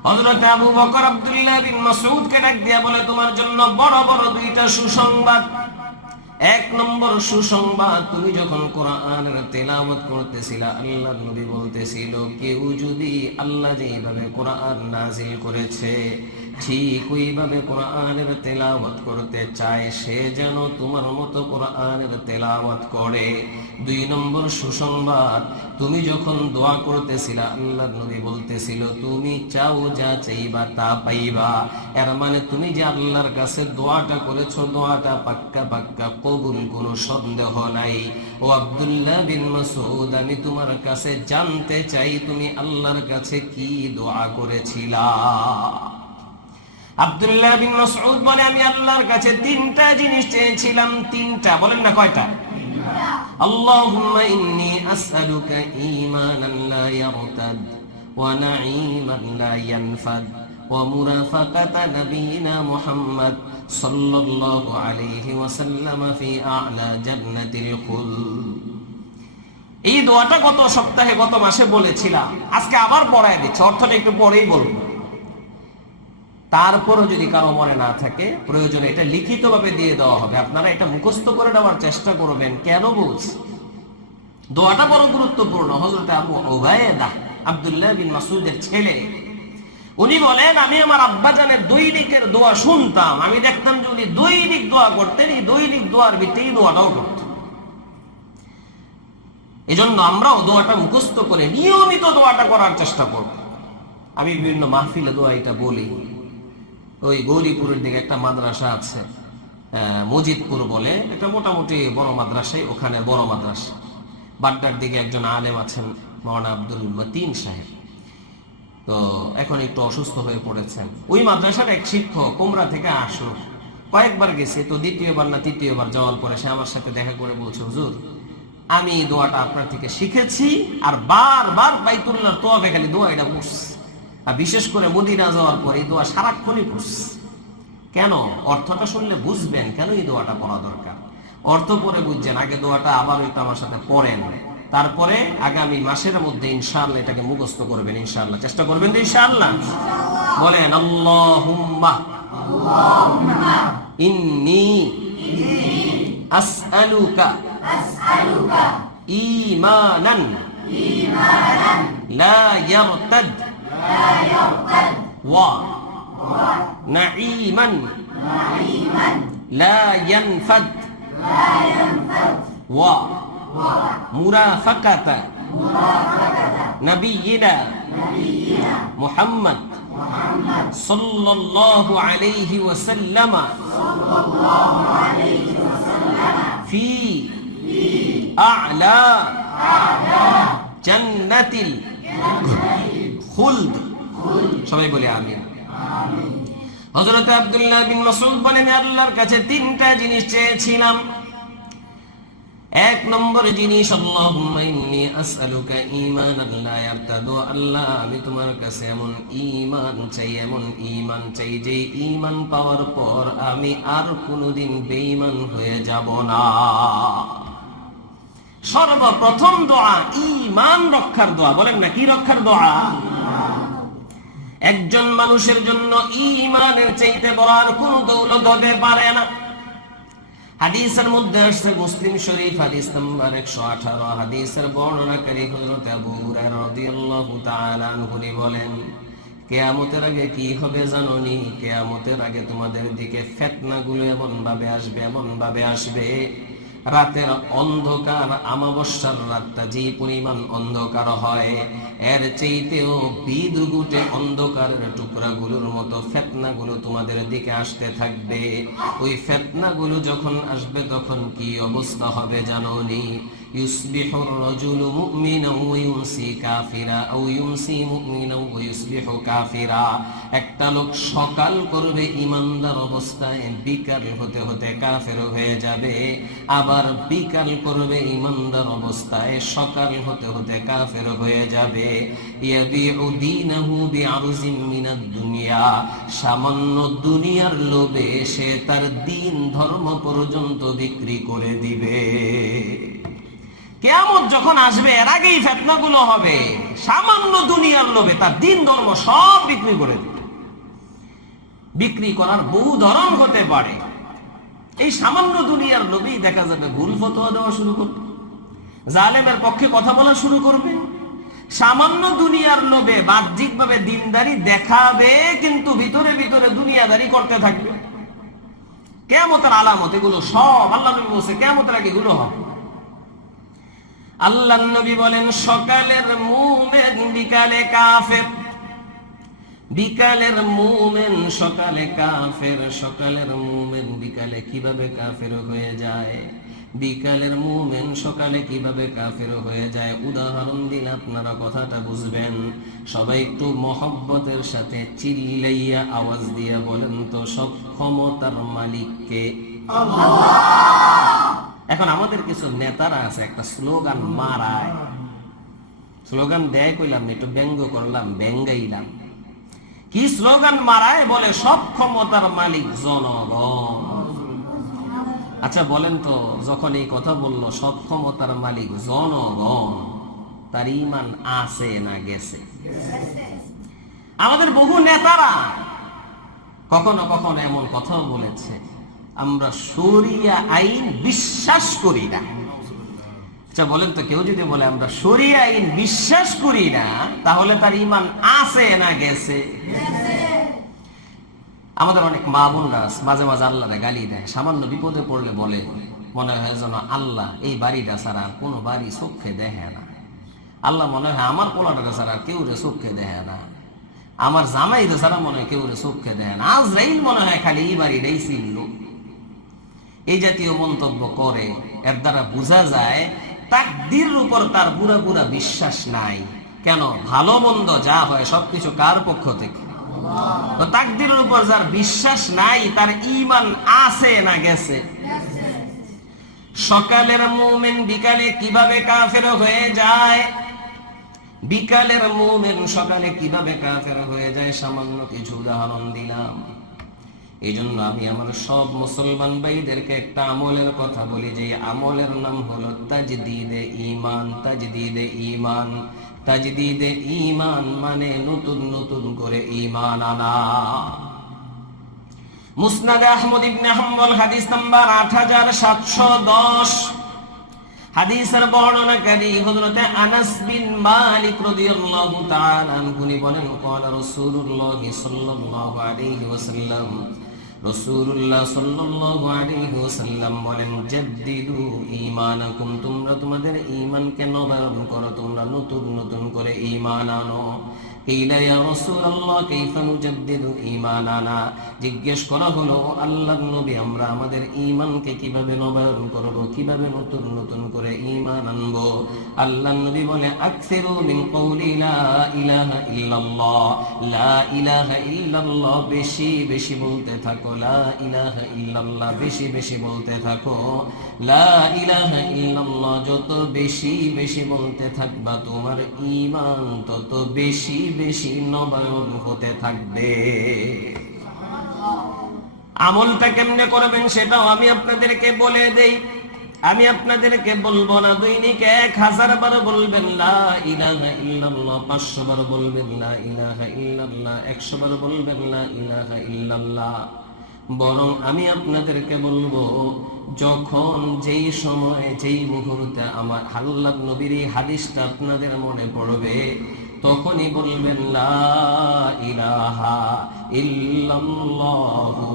হযরত আবু বকর আব্দুল্লাহ বিন মাসউদকে ডাক দিয়া বলে, তোমার জন্য বড় বড় দুইটা সুসংবাদ। এক নম্বর সুসংবাদ, তুমি যখন কোরআনের তেলাওয়াত করতেছিলা, আল্লাহর নবী বলতেছিল, কেউ যদি আল্লাহ যেভাবে কোরআন নাজিল করেছে ঠিক ওইভাবে কোরআনের তেলাওয়াত করতে চায়, সে যেন তোমার মতো কোরআনের তেলাওয়াত করে। দুই নম্বর সুসংবাদ, তুমি যখন দোয়া করতেছিলা, আল্লাহর নবী বলতেছিল, তুমি চাও যা চাইবা তা পাইবা। এর মানে তুমি যে আল্লাহর কাছে দোয়াটা করেছো, দোয়াটা পাক্কা পাক্কা কবুল, কোনো সন্দেহ নাই। ও আব্দুল্লাহ বিন মাসউদ, আমি তোমার কাছে জানতে চাই তুমি আল্লাহর কাছে কি দোয়া করেছিলা। আব্দুল্লাহ বিন মাসউদ বলে, আমি আল্লাহর কাছে তিনটা জিনিস চেয়েছিলাম। তিনটা, বলেন না কয়টা? আল্লাহুম্মা ইন্নী আসআলুকা ঈমানান লা ইয়ারতাদ ওয়া নাঈমান লা ইয়ানফাদ ওয়া মুরাফাকাতা নাবিয়িনা মুহাম্মদ সাল্লাল্লাহু আলাইহি ওয়াসাল্লাম ফি আ'লা জান্নাতিল খুলদ। এই দোয়াটা গত সপ্তাহে, গত মাসে বলেছিলাম, আজকে আবার পড়ায় দিচ্ছি, অর্থটা একটু পরেই বলবো। তারপরও যদি কারো মনে না থাকে, প্রয়োজনে এটা লিখিতভাবে দিয়ে দেওয়া হবে, আপনারা এটা মুখস্থ করে নেওয়ার চেষ্টা করবেন। কেন বলছি? দোয়াটা বড় গুরুত্বপূর্ণ। হযরত আবু উবাইদা আব্দুল্লাহ বিন মাসউদের ছেলে, উনি বলেন, আমি আমার আব্বাজানের দৈনিকের দোয়া শুনতাম, আমি দেখতাম যে উনি দৈনিক দোয়া করতেন, এই দৈনিক দোয়ার ভিত্তিতে দোয়াটাও করতেন। এজন্য আমরাও দোয়াটা মুখস্থ করে নিয়মিত দোয়াটা করার চেষ্টা করব। আমি বিভিন্ন মাহফিলে দোয়া এটা বলি। ওই গৌরীপুরের দিকে একটা মাদ্রাসা আছে, মজিদপুর বলে, একটা মোটামুটি বড় মাদ্রাসায়, ওখানে বড় মাদ্রাসা। বাড্ডার দিকে একজন আলেম আছেন, মাওলানা আব্দুল মতিন সাহেব, তো এখন একটু অসুস্থ হয়ে পড়েছেন। ওই মাদ্রাসার এক শিক্ষক কুমরা থেকে আসলো, কয়েকবার গেছে, তো দ্বিতীয়বার না তৃতীয়বার যাওয়ার পরে সে আমার সাথে দেখা করে বলছে, হুজুর, আমি এই দোয়াটা আপনার থেকে শিখেছি, আর বারবার বাইতুল্লাহর তওয়াফে খালি দোয়া এটা পড়ছি, আর বিশেষ করে মদিনা যাওয়ার পর এই দোয়া সারাক্ষণই পড়ছি। কেন? অর্থটা শুনলে বুঝবেন কেন এই দোয়াটা পড়া দরকার। অর্থ পরে বুঝছেন, আগে দোয়াটা আবার একটু আমার সাথে পড়েন, তারপরে আগামী মাসের মধ্যে ইনশাআল্লাহ এটাকে মুখস্থ করবেন। ইনশাআল্লাহ চেষ্টা করবেন তো? ইনশাআল্লাহ বলেন, আল্লাহুম্মা ইন্নী আসআলুকা ঈমানান লা ইয়ারতাদ ওয়া নাঈমান লা ইয়ানফাদ ওয়া মুরাফাকাতা নাবিয়িনা মুহাম্মদ সাল্লাল্লাহু আলাইহি ওয়াসাল্লাম ফি আ'লা জান্নাতিল খুলদ। সবাই বলে আমিন। হযরত আব্দুল্লাহ বিন মাসউদ বলেন, আল্লাহর কাছে তিনটা জিনিস চেয়েছিলাম। এক নম্বর জিনিস, আল্লাহুম্মা ইন্নী আসআলুকা ঈমানান লা ইয়ারতাদু, আল্লাহ আমি তোমার কাছে এমন ঈমান চাই যে ঈমান পাওয়ার পর আমি আর কোনোদিন বেঈমান হয়ে যাব না। সর্বপ্রথম দোয়া ঈমান রক্ষার দোয়া। বলেন না, কি রক্ষার দোয়া? একজন মানুষের জন্য ঈমানের চাইতে বড় আর কোনো দৌলত হতে পারে না। হাদিসের মধ্যে আসছে, মুসলিম শরীফ হাদিস নাম্বার 118, হাদিসের বর্ণনাকারী হযরত আবু হুরায়রা রাদিয়াল্লাহু তাআলা আনহু বলেন, কিয়ামতের আগে কি হবে জানোনি? কিয়ামতের আগে তোমাদের দিকে ফিতনাগুলো এমন ভাবে আসবে রাতের অন্ধকার, আমাবস্যার রাতটা যে পরিমাণ অন্ধকার হয়, এর চাইতেও বিদ্যুটে অন্ধকারের টুকরাগুলোর মতো ফিতনাগুলো তোমাদের দিকে আসতে থাকবে। ওই ফিতনাগুলো যখন আসবে তখন কি অবস্থা হবে জানোনি? ইউসবিহুর রাজুলু মুমিনান ওয়া ইউমসি কাফিরা আও ইউমসি মুমিনান ওয়া ইউসবিহু কাফিরা। একটা লোক সকাল করবে ঈমানদার অবস্থায়, বিকাল হতে হতে কাফের হয়ে যাবে। আবার বিকাল করবে ঈমানদার অবস্থায়, সকাল হতে হতে কাফের হয়ে যাবে। ইয়াবিউ দীনাহু বিআরজিম মিনাদ দুনিয়া। সামান্য দুনিয়ার লোভে সে তার দ্বীন ধর্ম পর্যন্ত বিক্রি করে দিবে। কিয়ামত যখন আসবে এর আগেই ফিতনাগুলো হবে। সামান্য দুনিয়ার লোভে তার দ্বীন ধর্ম সব বিক্রি করে দিবে। বিক্রি করার বহু ধরন হতে পারে। এই সামান্য দুনিয়ার লোভেই দেখা যাবে ভুল ফতোয়া দেওয়া শুরু করবে, জালেমের পক্ষে কথা বলা শুরু করবে। সামান্য দুনিয়ার লোভে বাহ্যিকভাবে দিনদারি দেখাবে, কিন্তু ভিতরে ভিতরে দুনিয়াদারি করতে থাকবে। কিয়ামতের আলামত এগুলো সব আল্লাহ নবী বলেছে কিয়ামতের আগে এগুলো হবে। আল্লাহর নবী বলেন সকালের মুমিন বিকালে কাফের, বিকালের মুমিন সকালে কাফের। সকালের মুমিন বিকালে কিভাবে কাফের হয়ে যায়? বিকালের মুমিন সকালে কিভাবে কাফের হয়ে যায় উদাহরণ দিলে আপনারা কথাটা বুঝবেন। সবাই একটু মহব্বতের সাথে চিল্লাইয়া আওয়াজ দিয়া বলেন তো, সব ক্ষমতার মালিককে আল্লাহ। এখন আমাদের কিছু নেতারা আছে একটা স্লোগান মারায়, স্লোগান দেয় কইলাম একটু ব্যঙ্গ করলাম, ব্যঙ্গাইলাম। কি স্লোগান মারায়? বলে সব ক্ষমতার মালিক জনগণ। আচ্ছা বলেন তো, যখন এই কথা বললো সব ক্ষমতার মালিক জনগণ, তার ঈমান আছে না গেছে? আমাদের বহু নেতারা কখনো কখনো এমন কথাও বলেছে, আমরা শরিয়া আইন বিশ্বাস করি না। আচ্ছা বলেন তো, কেউ যদি বলে আমরা শরিয়া আইন বিশ্বাস করি না, তাহলে তার ঈমান আছে না গেছে? আমাদের অনেক মা বোনরা মাঝে মাঝে আল্লাহরে গালি দেয়। সামান্য বিপদে পড়লে বলে মনে হয় যেন আল্লাহ এই বাড়িটা ছাড়া কোনো বাড়ি চোখে দেখে না। আল্লাহ মনে হয় আমার পোলাটা ছাড়া কেউ রে চোখে দেখে না, আমার জামাই ছাড়া মনে হয় কেউ রে চোখে দেখে না, আজরাইল মনে হয় খালি এই বাড়িটাই চিনল। এই জাতীয় মন্তব্য করে। এর দ্বারা বোঝা যায় তাকদীরের উপর তার পুরা পুরা বিশ্বাস নাই। কেন? ভালো মন্দ যা হয় সবকিছু কার পক্ষ থেকে? তো তাকদীরের উপর যার বিশ্বাস নাই, তার ঈমান আছে না গেছে? সকালের মুমিন বিকালে কিভাবে কাফের হয়ে যায়? বিকালের মুমিন সকালে কিভাবে কাফের হয়ে যায় সামান্য কিছু উদাহরণ দিলাম। এই জন্য আমি আমার সব মুসলমান ভাইদেরকে একটা আমলের কথা বলি, যে আমলের নাম হলো তাজদীদে ঈমান। তাজদীদে ঈমান, তাজদীদে ঈমান মানে নতুন নতুন করে ঈমান আনা। মুসনাদে আহমদ ইবনে হাম্বল হাদিস নাম্বার 8710, হাদিসের বর্ণনাকারী হযরত আনাস বিন মালিক রাদিয়াল্লাহু তাআলা আনহু বলেন, قال رسول الله صلى الله عليه وسلم, রাসূলুল্লাহ সাল্লাল্লাহু আলাইহি ওয়াসাল্লাম বলেন, জাদ্দিদু ঈমানাকুম, তোমরা তোমাদের ঈমানকে নবায়ন করো, তোমরা নতুন নতুন করে ঈমান আনো। কিলা ইয়া রাসূলুল্লাহ কাইফা নুজাদ্দিদু ঈমানানা, জিজ্ঞেস করা হলো আল্লাহর নবী আমরা আমাদের ঈমানকে কিভাবে নবায়ন করব, কিভাবে নতুন নতুন করে ঈমান আনবো? আল্লাহর নবী বলে, আকসিরু মিন কওলি লা ইলাহা ইল্লাল্লাহ, লা ইলাহা ইল্লাল্লাহ বেশি বেশি বলতে থাকো, লা ইলাহা ইল্লাল্লাহ বেশি বেশি বলতে থাকো। লা ইলাহা ইল্লাল্লাহ যত বেশি বেশি বলতে থাকবা, তোমার ঈমান তত বেশি বেশি নবায়ন হতে থাকবে। আমলটা কেমনে করবেন সেটাও আমি আপনাদেরকে বলে দেই। আমি আপনাদেরকে বলবো না দৈনিক 1000 বার বলবেন লা ইলাহা ইল্লাল্লাহ, 500 বার বলবেন লা ইলাহা ইল্লাল্লাহ, 100 বার বলবেন লা ইলাহা ইল্লাল্লাহ। বরং আমি আপনাদেরকে বলবো, যখন যেই সময় যেই মুহূর্তে আমার আল্লাহর নবীর এই হাদিসটা আপনাদের মনে পড়বে, তখনই বলবেন লা ইলাহা ইল্লাল্লাহু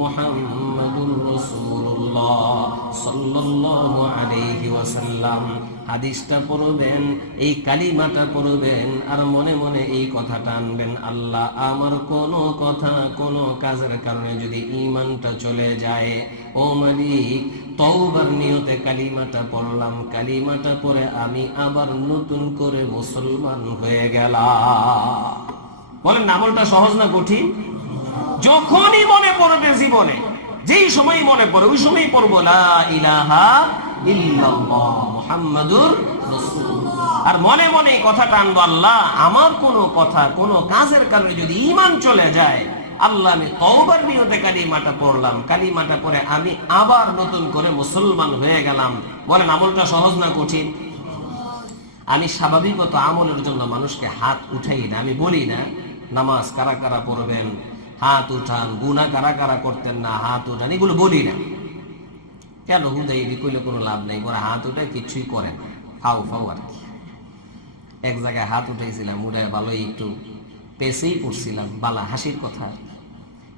মুহাম্মাদুর রাসূলুল্লাহ। রাসূলুল্লাহ সাল্লাল্লাহু আলাইহি ওয়াসাল্লাম। হাদিসটা পড়বেন, এই কালিমাটা পড়বেন, আর মনে মনে এই কথাটা আনবেন, আল্লাহ আমার কোনো কথা কোনো কাজের কারণে যদি ঈমানটা চলে যায়, ও মালিক তওবার নিয়তে কালিমাটা পড়লাম, কালিমাটা পড়ে আমি আবার নতুন করে মুসলমান হয়ে গেলাম। বলেন আমলটা সহজ না কঠিন? যখনই মনে পড়বে জীবনে, যেই সময় মনে পড়ে ওই সময় পড়বো লা ইলাহা ইল্লাল্লাহ মুহাম্মাদুর রাসূলুল্লাহ। আর মনে মনে কথাটা আনবো, আল্লাহ আমার কোনো কথা কোনো কাজের কারণে যদি ঈমান চলে যায়, আল্লাহ আমি তওবার নিয়তে কালিমাটা পড়লাম, কালিমাটা পড়ে আমি আবার নতুন করে মুসলমান হয়ে গেলাম। বলেন আমলটা সহজ না কঠিন? আমি স্বাভাবিকত আমলের জন্য মানুষকে হাত উঠাই না। আমি বলি না নামাজ কারা কারা পড়বেন হাত উঠান, গুনাহ কারা কারা করতেন না হাত উঠান, এগুলো বলি না। কেন? হুদাই কইলে কোনো লাভ নেই, পরে হাত উঠে কিছুই করেন, ফাউ ফাউ আর কি। এক জায়গায় হাত উঠাইছিলাম, উঠে ভালোই একটু পেছেই পড়ছিলাম, বালা হাসির কথা।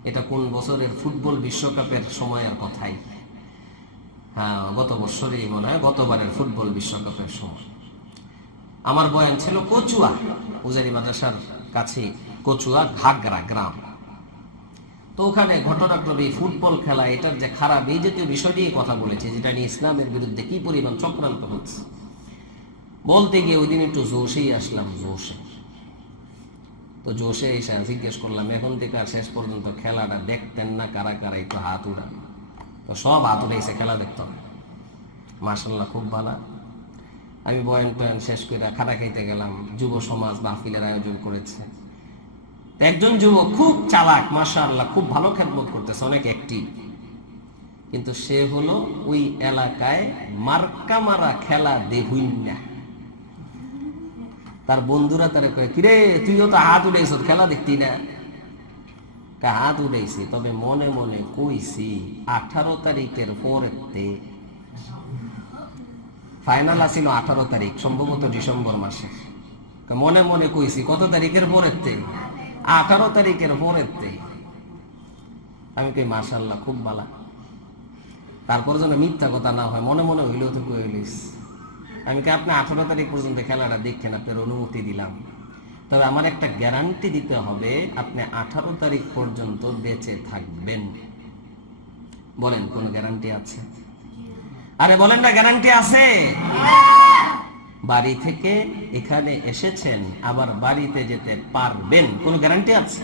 এটা কোন বছরের ফুটবল বিশ্বকাপের সময়ের কথাই, হ্যাঁ গত বছরই মনে হয়, গতবারের ফুটবল বিশ্বকাপের সময়। আমার বয়ান ছিল কচুয়া, উজারি মাদ্রাসার কাছে কচুয়া ঘাগরা গ্রাম। তো ওখানে ঘটনাক্রমে ফুটবল খেলা এটার যে খারাপ এই জাতীয় বিষয় নিয়ে কথা বলেছে, যেটা নিয়ে ইসলামের বিরুদ্ধে কি পরিমাণ চক্রান্ত হচ্ছে। বলতে গিয়ে ওই দিন একটু জোশেই আসলাম, জোশে। তো জোশে এসে জিজ্ঞেস করলাম, এখন থেকে আর শেষ পর্যন্ত খেলাটা দেখতেন না কারা কারা, একটু হাত উড়ান। তো সব হাত উঠাইছে, খেলা দেখতাম। মাশাআল্লাহ খুব ভালো। আমি বয়ান টয়ান শেষ করে খানা খাইতে গেলাম। যুব সমাজ মাহফিলের আয়োজন করেছে। একজন যুবক খুব চালাক, মাশাআল্লাহ খুব ভালো খেদমত করতেছে, অনেক অ্যাক্টিভ। কিন্তু সে হলো ওই এলাকায় মার্কা মারা খেলা দেহুই না। তার বন্ধুরা তারে কয়, কিরে তুইও তো হাত উঠাইছ, খেলা দেখতি না? হাত উঠাইছি, তবে মনে মনে কইছি 18 তারিখের পরেতে ফাইনাল আছিল, 18 তারিখ সম্ভবত ডিসেম্বর মাসে। মনে মনে কইছি কত তারিখের পরেতে? 18 তারিখের পরেতে। আমি কই মাশাআল্লাহ খুব ভালো। তারপর যেন মিথ্যা কথা না হয়, মনে মনে হইলেও তো কইলিস। আমি কি আপনি 18 তারিখ পর্যন্ত খেলাটা দেখেন, আপনার অনুমতি দিলাম, তবে আমার একটা গ্যারান্টি দিতে হবে আপনি 18 তারিখ পর্যন্ত বেঁচে থাকবেন। বলেন কোন গ্যারান্টি আছে? আরে বলেন না গ্যারান্টি আছে? বাড়ি থেকে এখানে এসেছেন, আবার বাড়িতে যেতে পারবেন, কোন গ্যারান্টি আছে?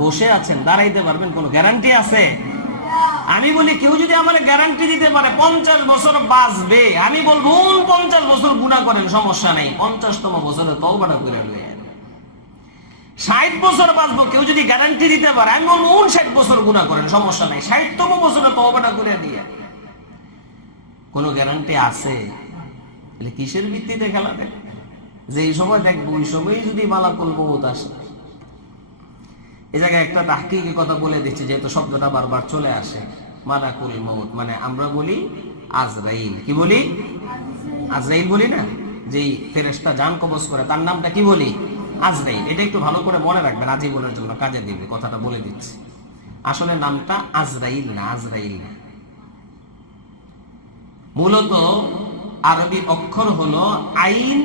বসে আছেন, দাঁড়াইতে পারবেন, কোন গ্যারান্টি আছে? আমি বলি কেউ যদি আমার গ্যারান্টি দিতে পারে 50 বছর বাঁচবে, আমি বলবো 50 বছর গুনাহ করেন, সমস্যা নাই, 50তম বছরে তওবাটা করে লইয়েন। 60 বছর বাঁচবো কেউ যদি গ্যারান্টি দিতে পারে, আমি বলবো 59 বছর গুনাহ করেন, সমস্যা নাই, 60তম বছরে তওবাটা করে দিয়ে। কোন গ্যারান্টি আছে? কিসের ভিত্তিতে খেলা দেখ? যে এই সময় দেখবো ওই সময় যদি মালাকুল মউত আসে। এই জায়গায় একটা তাহকিকি কথা বলে দিচ্ছি, যেহেতু শব্দটা বারবার চলে আসে। মালাকুল মউত মানে আমরা বলি আজরাইল। কি বলি? আজরাইল বলি না? যেই ফেরেশতা জান কবজ করে তার নামটা কি বলি? আজরাইল। এটা একটু ভালো করে মনে রাখবেন, আজীবনের জন্য কাজে দিবে, কথাটা বলে দিচ্ছি। আসলে নামটা আজরাইল না, আজরাইল না। মূলত আরবি অক্ষর হলো আইন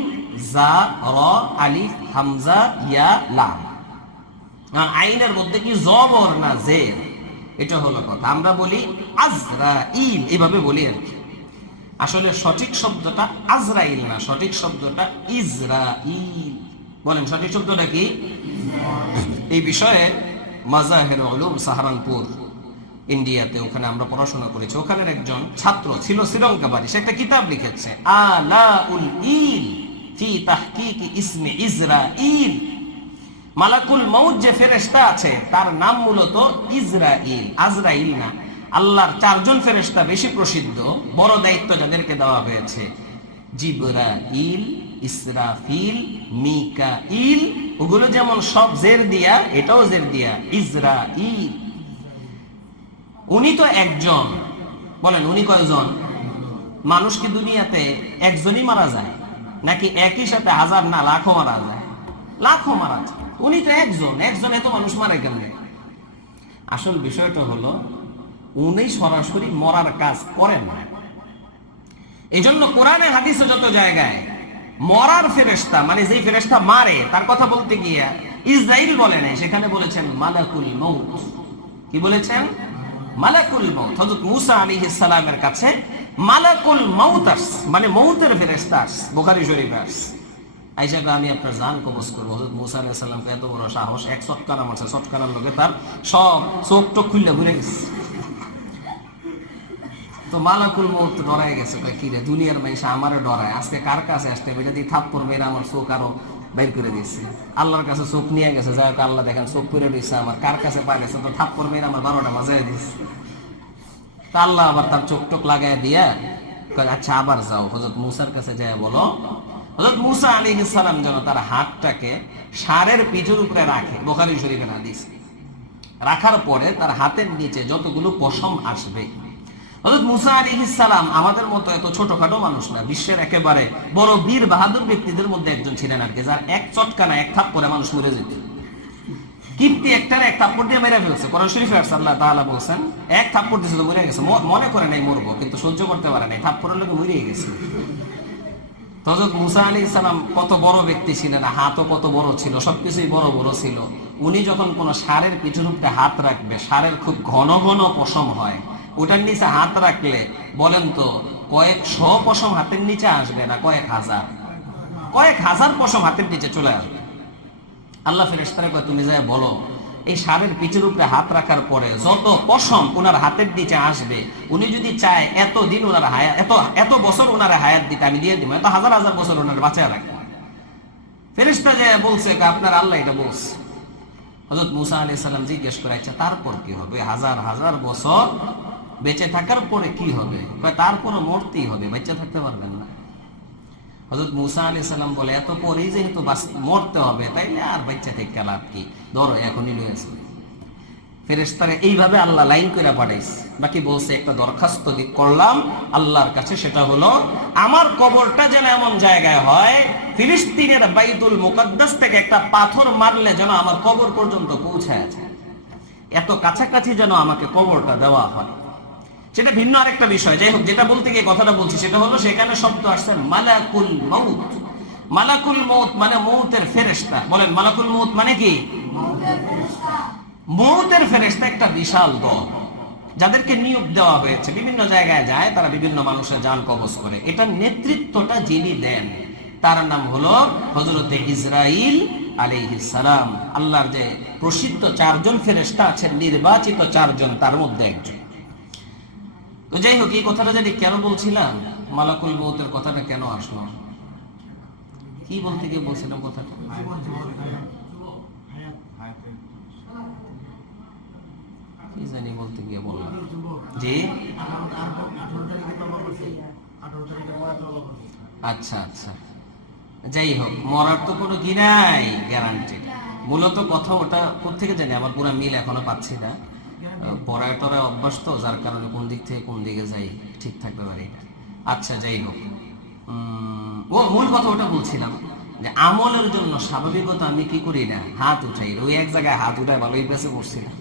জা র আলিফ হামজা ইয়া লাম। আইনের মধ্যে কি জবর না জের, এটা হলো কথা। আমরা বলি আজরাইল, এভাবে বলি আর কি। আসলে সঠিক শব্দটা আজরাইল না, সঠিক শব্দটা ইজরাইল। বলেন সঠিক শব্দটা কি? এই বিষয়ে মাজাহির উলুম সাহারানপুর ইন্ডিয়াতে, ওখানে আমরা পড়াশোনা করেছি। ওখানের একজন ছাত্র ছিল শ্রীলঙ্কা বাড়ি, সে একটা কিতাব লিখেছে, আলাউল ইল ফি তাহকিক ইসমে ইজরাইল। মালাকুল মউত যে ফেরেশতা আছে তার নাম মূলত ইজরাইল, আজরাইল না। আল্লাহর 4 জন ফেরেশতা বেশি প্রসিদ্ধ, বড় দায়িত্ব যাদেরকে দেওয়া হয়েছে, জিবরাইল, ইসরাফিল, মিকাইল। ওগুলো যেমন সব জের দিয়া, এটাও জের দিয়া, ইজরাইল। উনি তো একজন। বলেন উনি কয়জন? মানুষ কি দুনিয়াতে একজনই মারা যায় নাকি একই সাথে হাজার না লাখো মারা যায়? লাখো মারা যায়। উনি তো একজন, একজন এত মানুষ মারা কেমনে? আসল বিষয়টা হলো উনি সরাসরি মরার কাজ করেন না। এই জন্য কোরআনে হাদিসে যত জায়গায় মরার ফেরেশতা মানে যেই ফেরেশতা মারে তার কথা বলতে গিয়ে ইসরাইল বলে নাই, সেখানে বলেছেন মালাকুল মউত। কি বলেছেন? মালাকুল মউত। হযরত মুসা আলাইহিস সালামের কাছে মালাকুল মউত মানে মউতের ফেরেশতা, বুখারী শরীফে আছে। আয়েশা কয় আমি আপনার জান কবজ করব। হযরত মুসা আলাইহিস সালামকে এত বড় সাহস, এক চটকানা মারছে, চটকানার লগে তার সব চোখ টোক খুলে ঘুরে গেছে। তো মালাকুল মউত ডরায় গেছে, কয় কি রে দুনিয়ার মানুষ আমারে ডরায়, আজকে কার কাছে আসতে এটা দিয়ে থাপ্পড় মেরে আমার চোখ আরো বের করে দিচ্ছে। আল্লাহর কাছে চোখ নিয়ে গেছে, যাই হোক আল্লাহ দেখেন চোখ পুরে দিচ্ছে আমার, কার কাছে পাই গেছে তো থাপ্পড় মেরে আমার 12টা বাজায় দিচ্ছে। তা আল্লাহ আবার তার চোখ টোক লাগাই দিয়া আচ্ছা আবার যাও হযরত মুসার কাছে যায় বলো হযরত মুসা আলাইহিস সালাম যেন তার হাতটাকে ষাঁড়ের পিঠের উপরে রাখে, বুখারী শরীফের হাদিস। রাখার পরে তার হাতের নিচে যতগুলো পশম আসবে, হযরত মুসা আলাইহিস সালাম আমাদের মতো এত ছোটখাটো মানুষ না, বিশ্বের একেবারে বড় বীর বাহাদুর ব্যক্তিদের মধ্যে একজন ছিলেন আর কি, যার এক চটকানা এক থাপ্পড়ে মানুষ মরে যেত। কিপ্তি একটারে এক থাপ্পড় দিয়ে মেরে ফেলছে। কোরআন শরীফে আল্লাহ তাআলা বলেন এক থাপ্পড় দিয়েছে তো মরে গেছে, মনে করে নাই মরবো, কিন্তু সহ্য করতে পারে নাই, থাপ্পড়ের লোকে মরে গেছে। হযরত মুসা আলাইহিস সালাম কত বড় ব্যক্তি ছিলেন, হাতও কত বড় ছিল, সবকিছুই বড় বড় ছিল। উনি যখন কোন ষাঁড়ের পিঠের উপরে হাত রাখবে, ষাঁড়ের খুব ঘন ঘন পশম হয়, ওটার নিচে হাত রাখলে বলেন তো কয়েকশ পশম হাতের নিচে আসবে না কয়েক হাজার? কয়েক হাজার পশম হাতের নিচে চলে আসবে। আল্লাহ ফেরেশতারে কয় তুমি যাই বলো এই ষাঁড়ের পিঠের উপরে হাত রাখার পরে যত পশম ওনার হাতের নিচে আসবে, উনি যদি চায় এতদিন ওনার হায়াত এত বছর ওনার হায়াত দিতে আমি দিয়ে দিব, এত হাজার হাজার বছর ওনার বাঁচায় রাখবে। ফেরেশতা যে বলছে আপনার আল্লাহ এটা বলছে। হযরত মুসা আলাইহিস সালাম জিজ্ঞেস করে আচ্ছা তারপর কি হবে? হাজার হাজার বছর বেঁচে থাকার পরে কি হবে? তারপরে মরতেই হবে, বেঁচে থাকতে পারবেন না। হযরত মুসা আলাইহিস সালাম বলে এত পরেই যেহেতু মরতে হবে তাইলে আর বাচ্চা থেকে লাভ কি, ধরো এখনই নিয়ে আসো। ফেরেশতারে এইভাবে আল্লাহ লাইন করে পাঠাইছে। বাকি বলছে একটা দরখাস্ত করলাম আল্লাহর কাছে, সেটা হলো আমার কবরটা যেন এমন জায়গায় হয় ফিলিস্তিনের বাইতুল মুকাদ্দাস থেকে একটা পাথর মারলে যেন আমার কবর পর্যন্ত পৌঁছায় যায়, এত কাছাকাছি যেন আমাকে কবরটা দেওয়া হয়। সেটা ভিন্ন আরেকটা বিষয়। যাই হোক, যেটা বলতে গিয়ে কথাটা বলছি সেটা হলো সেখানে শব্দ আসছে মালাকুল মউত। মালাকুল মউত মানে মউতের ফেরেশতা। বলেন মালাকুল মউত মানে কি? মউতের ফেরেশতা একটা বিশাল দল, যাদেরকে নিয়োগ দেওয়া হয়েছে, বিভিন্ন জায়গায় যায়, তারা বিভিন্ন মানুষের জান কবজ করে। এটার নেতৃত্বটা যিনি দেন তার নাম হলো হযরতে ইসরাইল আলাইহিস সালাম। আল্লাহর যে প্রসিদ্ধ 4 জন ফেরেশতা আছেন, নির্বাচিত 4 জন, তার মধ্যে একজন। তো যাই হোক, এই কথাটা জানি কেন বলছিলাম, মালাকুল মউতের কথাটা কেন আসলো, কি বলতে গিয়ে বলছিলাম কথাটা, কি জানি বলতে গিয়ে বললাম জি আচ্ছা আচ্ছা। যাই হোক, মরার তো কোনো কি নাই, গ্যারান্টি। মূলত কথা ওটা কোথেকে জানি, আমার পুরো মিল এখনো পাচ্ছি না। পড়ায় টরায় অভ্যাস তো, যার কারণে কোন দিক থেকে কোন দিকে যাই ঠিক থাকতে পারি। আচ্ছা যাই হোক, মূল কথা ওটা বলছিলাম যে আমলের জন্য স্বাভাবিকতা আমি কি করি না, হাত উঠাই। ওই এক জায়গায় হাত উঠায় ভালো ওই পেছে পড়ছিলাম,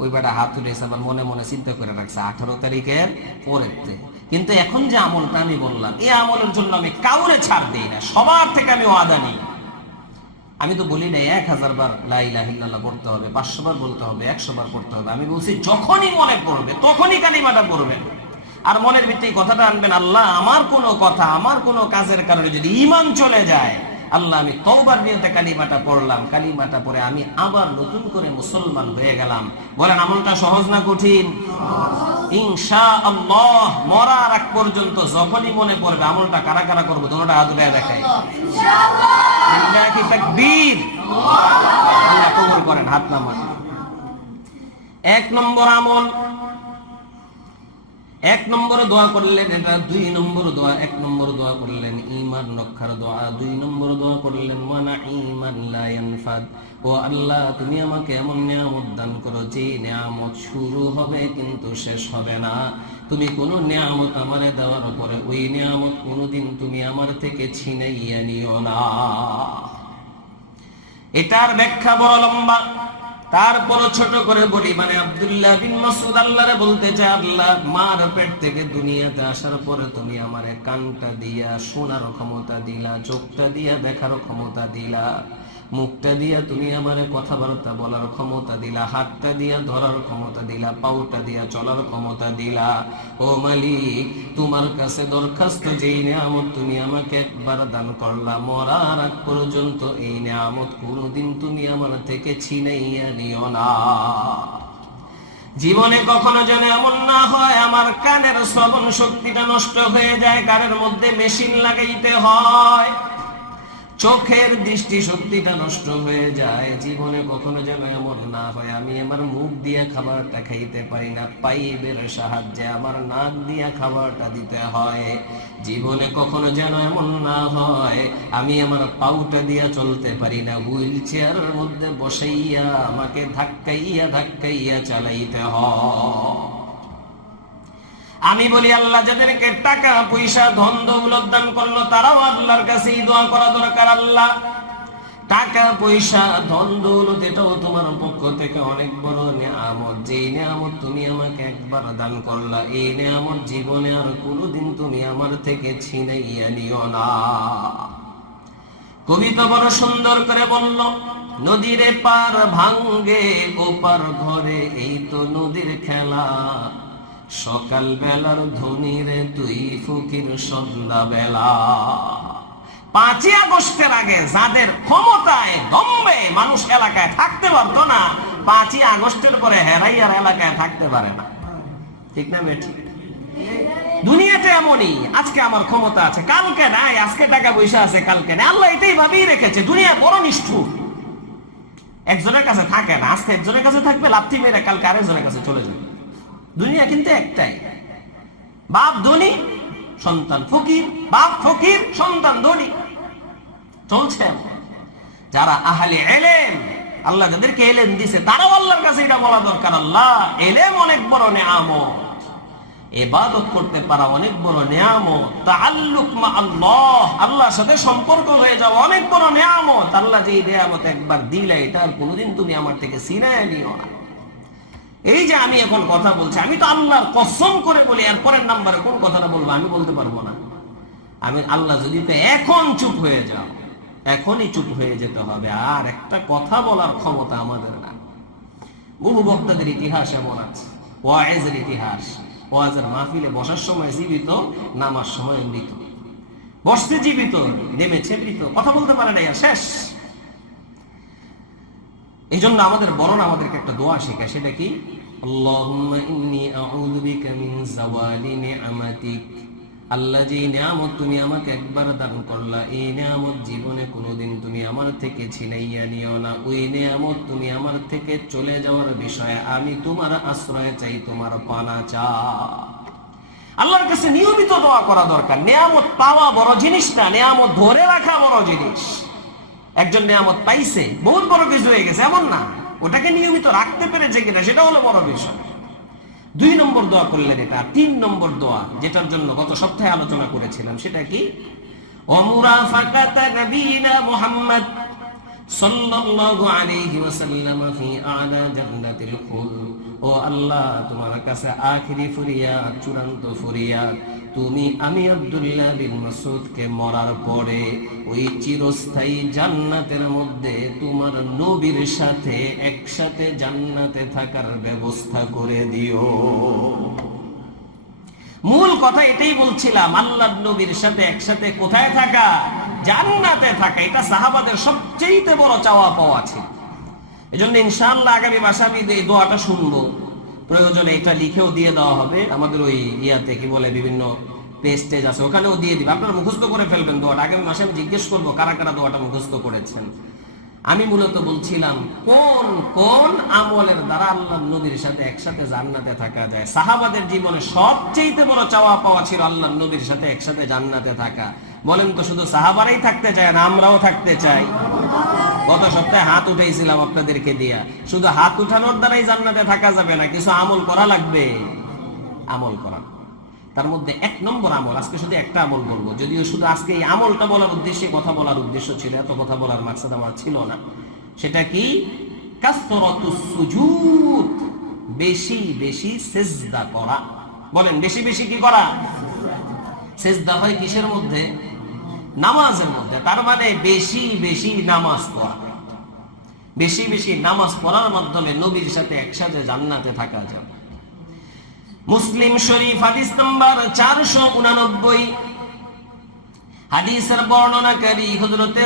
ওই বেটা হাত উঠেছে, আবার মনে মনে চিন্তা করে রাখছে 18 তারিখের পরেতে। কিন্তু এখন যে আমলটা আমি বললাম, এই আমলের জন্য আমি কাউরে ছাড় দিই না, সবার থেকে আমি ওয়াদা নিই। আমি তো বলি না 1000 বার লা ইলাহা ইল্লাল্লাহ পড়তে হবে, 500 বার বলতে হবে, 100 বার পড়তে হবে। আমি বলছি যখনই মনে পড়বে তখনই কালিমাটা পড়বেন, আর মনের ভিতরে কথাটা আনবেন, আল্লাহ আমার কোনো কথা, আমার কোনো কাজের কারণে যদি ঈমান চলে যায়, আল্লাহ আমি তওবার নিয়তে কালিমাটা পড়লাম, কালিমাটা পড়ে আমি আবার নতুন করে মুসলমান হয়ে গেলাম। বলেন আমলটা সহজ না কঠিন? ইনশাআল্লাহ মরার আগ পর্যন্ত যখনই মনে পড়বে আমলটা কারা কারা করবো, তোমরা হাত উঠায় দেখাই। তাকবীর, আল্লাহ কবুল করেন, হাত নামান। 1 নম্বর আমল, 1 নম্বরে দোয়া করলেন এটা, 2 নম্বর দোয়া। 1 নম্বর দোয়া করলেন ঈমান রক্ষার দোয়া, 2 নম্বর দোয়া করলেন ওয়ানা ঈমান লা ইয়ানফাদ। ও আল্লাহ তুমি আমাকে এমন নিয়ামত দান করো যে নিয়ামত শুরু হবে কিন্তু শেষ হবে না। তুমি কোন নিয়ামত আমারে দেওয়ার পরে ওই নিয়ামত কোনদিন তুমি আমার থেকে ছিনাইয়া নিও না। এটার ব্যাখ্যা বড় লম্বা, তারপর ছোট করে বলি, মানে আব্দুল্লাহ বিন মাসউদ আল্লাহরে বলতে চায়, আল্লাহ মার পেট থেকে দুনিয়াতে আসার পরে তুমি আমারে কানটা দিয়া শোনার ক্ষমতা দিলা, চোখটা দিয়া দেখার ক্ষমতা দিলা, মুখটা দিয়া তুমি আমারে কথাবার্তা বলার ক্ষমতা দিলা, হাতটা দিয়া ধরার ক্ষমতা দিলা, পাউটা দিয়া চলার ক্ষমতা দিলা। ও মালিক, তোমার কাছে দরখাস্ত, যেই নিয়ামত তুমি আমাকে একবার দান করলা, মরার আগ পর্যন্ত এই নিয়ামত কোনোদিন তুমি আমার থেকে ছিনাইয়া নিও না। জীবনে কখনো যেন এমন না হয় আমার কানের শ্রবণ শক্তিটা নষ্ট হয়ে যায়, কানের মধ্যে মেশিন লাগাইতে হয়, চোখের দৃষ্টি শক্তিটা নষ্ট হয়ে যায়। জীবনে কখনো যেন এমন না হয় আমি আমার মুখ দিয়ে খাবারটা খাইতে পারি না, পাইপের সাহায্যে আমার নাক দিয়ে খাবারটা দিতে হয়। জীবনে কখনো যেন এমন না হয় আমি আমার পাউটা দিয়ে চলতে পারি না, হুইল চেয়ারের মধ্যে বসাইয়া আমাকে ধাক্কাইয়া ধাক্কাইয়া চালাইতে হয়। আমি বলি আল্লাহ যাদেরকে টাকা পয়সা ধন দৌলত দান করলো তারাও আল্লাহর কাছে এই দোয়া করা দরকার, আল্লাহ টাকা পয়সা ধন দৌলত এটাও তোমার পক্ষ থেকে অনেক বড় নিয়ামত, যেই নিয়ামত তুমি আমাকে একবার দান করলা, এই নিয়ামত জীবনে আর কোনোদিন তুমি আমার থেকে ছিনাইয়া নিও না। কবিতা বড় সুন্দর করে বলল, নদীর পার ভাঙ্গে ওপার ঘরে, এই তো নদীর খেলা, সকাল বেলার ধনীরে তুই ফকির সন্ধ্যা বেলা। 5ই আগস্টের আগে যাদের ক্ষমতায় দম্বে মানুষ এলাকায় থাকতে পারতো না, 5ই আগস্টের পরে হেরাই আর এলাকায় থাকতে পারে না, ঠিক না বেঠিক? দুনিয়াতে এমনই, আজকে আমার ক্ষমতা আছে কালকে নাই, আজকে টাকা পয়সা আছে কালকে নাই, আল্লাহ এটাই ভাবেই রেখেছে। দুনিয়া বড় নিষ্ঠুর, একজনের কাছে থাকে না, আজকে একজনের কাছে থাকবে, লাথি মেরে কালকে আরেকজনের কাছে চলে যাবে। দুনিয়া কিন্তু একটাই, বাপ ধনী সন্তান ফকির, বাপ ফকির সন্তান ধনী, চলছে। যারা আহলে ইলম, আল্লাহ যাদেরকে ইলম দিয়েছে তারাও আল্লাহর কাছে এটা বলা দরকার, আল্লাহ ইলম অনেক বড় নিয়ামত, ইবাদত করতে পারা অনেক বড় নিয়ামত, তাআল্লুক মা আল্লাহ, আল্লাহর সাথে সম্পর্ক হয়ে যাওয়া অনেক বড় নিয়ামত। আল্লাহ যে নিয়ামত একবার দিলে এটা আর কোনোদিন তুমি আমার থেকে ছিনাইয়া নিও না। এই যে আমি এখন কথা বলছি, আমি তো আল্লাহর কসম করে বলি, এর পরের নাম্বারে কোন কথাটা বলবো আমি বলতে পারবো না। আমি আল্লাহ যদি এখন চুপ হয়ে যাও, এখনই চুপ হয়ে যেতে হবে, আর একটা কথা বলার ক্ষমতা আমাদের না। বহু বক্তাদের ইতিহাস এমন আছে, ওয়াইজের ইতিহাস, ওয়াজের মাহফিলে বসার সময় জীবিত, নামার সময় মৃত, বসতে জীবিত, নেমেছে মৃত, কথা বলতে পারে না, শেষ। এই জন্য আমাদের বরণ আমাদেরকে একটা দোয়া শেখায়, সেটা কি? আল্লাহুম্মা ইন্নী আউযু বিকা মিন যাওয়ালি নি'মাতিক, আল্লাহ যে নিয়ামত তুমি আমাকে একবার দান করলা, এই নিয়ামত জীবনে কোনোদিন তুমি আমার থেকে ছিনাইয়া নিও না। ওই নিয়ামত তুমি আমার থেকে চলে যাওয়ার বিষয়ে আমি তোমার আশ্রয় চাই, তোমার পানা চাই। আল্লাহর কাছে নিয়মিত দোয়া করা দরকার। নিয়ামত পাওয়া বড় জিনিস না, নিয়ামত ধরে রাখা বড় জিনিস। একজন নিয়ামত পাইছে, বহুত বড় কিছু হয়ে গেছে এমন না, ওটাকে নিয়মিত রাখতে পেরেছে কিনা সেটা হলো বড় বিষয়। 2 নম্বর দোয়া করলেন এটা। 3 নম্বর দোয়া, যেটার জন্য গত সপ্তাহে আলোচনা করেছিলাম, সেটা কি? ওয়ামুরাফাকাতা নবিনা মুহাম্মদ সাল্লাল্লাহু আলাইহি ওয়াসাল্লাম ফি আ'লা জান্নাতিল খুলদ। ও আল্লাহ, তোমার কাছে আখিরি ফরিয়াদ, চূড়ান্ত ফরিয়াদ, তুমি আমি আব্দুল্লাহ বিন মাসউদকে মরার পরে ওই চিরস্থায়ী জান্নাতের মধ্যে তোমার নবীর সাথে একসাথে জান্নাতে থাকার ব্যবস্থা করে দিও। মূল কথা এটাই বলছিলাম, আল্লাহর নবীর সাথে একসাথে কোথায় থাকা? জান্নাতে থাকা। এটা সাহাবাদের সবচেয়ে বড় চাওয়া পাওয়া ছিল। এজন্য ইনশাআল্লাহ আগামী মাসে আমি এই দোয়াটা শুনবো, প্রয়োজনে এটা লিখেও দিয়ে দেওয়া হবে আমাদের ওই ইয়াতে, কি বলে, বিভিন্ন পেজ আছে, ওখানেও দিয়ে দিবে। আপনারা মুখস্থ করে ফেলবেন দোয়াটা। আগামী মাসে আমি জিজ্ঞেস করবো কারা কারা দোয়াটা মুখস্থ করেছেন। আমি মূলত বলছিলাম কোন কোন আমলের দ্বারা আল্লাহর নবীর সাথে একসাথে জান্নাতে থাকা যায়। সাহাবাদের জীবনে সবচেয়ে বড় চাওয়া পাওয়া ছিল আল্লাহর নবীর সাথে একসাথে জান্নাতে থাকা। বলেন তো, শুধু সাহাবারাই থাকতে চায় না, আমরাও থাকতে চাই? গত সপ্তাহে হাত উঠাইছিলাম আপনাদেরকে দিয়া। শুধু হাত উঠানোর দ্বারাই জান্নাতে থাকা যাবে না, কিছু আমল করা লাগবে। আমল করা, তার মধ্যে 1 নম্বর আমল, আজকে শুধু একটা আমল বলবো, যদিও শুধু আজকে এই আমলটা বলার উদ্দেশ্যে কথা বলার উদ্দেশ্য ছিল, এত কথা বলার মাকসাদ আমার ছিল না। সেটা কি? কাসরাতুস সুজুদ, বেশি বেশি সিজদা করা। বলেন বেশি বেশি কি করা? সিজদা হয় কিসের মধ্যে? নামাজের মধ্যে। তার মানে বেশি বেশি নামাজ পড়া। বেশি বেশি নামাজ পড়ার মাধ্যমে নবীর সাথে একসাথে জান্নাতে থাকা যাবে। মুসলিম শরীফ হাদিস নাম্বার 489, হাদিসের বর্ণনাকারী হযরতে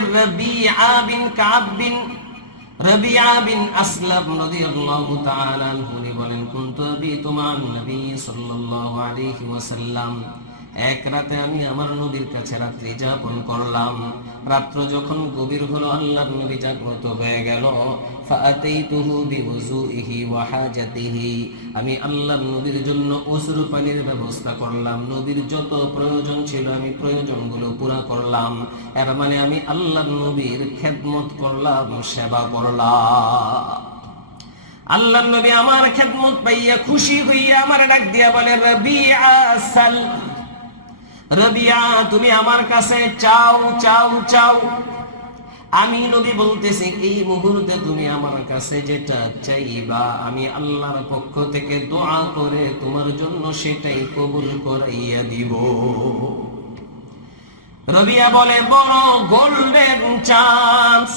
রবিআ বিন আসলাম রাদিয়াল্লাহু তাআলা আনহু বলেন, কুনতু আবিতু মা'আন নবী সাল্লাল্লাহু আলাইহি ওয়াসাল্লাম, এক রাতে আমি আমার নবীর কাছে রাত্রি যাপন করলাম। রাত্র যখন গভীর হলো, আল্লাহর নবী জাগ্রত হয়ে গেল। ফাআতাইতুহু বিউযুইহি ওয়া হাজাতিহি, আমি আল্লাহর নবীর জন্য ওযু পানির ব্যবস্থা করলাম। নবীর যত প্রয়োজন ছিল আমি প্রয়োজনগুলো পুরা করলাম। এর মানে আমি আল্লাহর নবীর খেদমত করলাম, সেবা করলাম। আল্লাহর নবী আমার খেদমত পাইয়া খুশি হইয়া আমার ডাক দিয়া বলে, রবিআ সাল, রবিআ তুমি আমার কাছে চাও চাও চাও। আমি নবী বলতেছি, এই মুহূর্তে তুমি আমার কাছে যেটা চাইবা আমি আল্লাহর পক্ষ থেকে দোয়া করে তোমার জন্য সেটাই কবুল করাইয়া দিব। রবিআ বলে, বড় গোল্ডেন চান্স,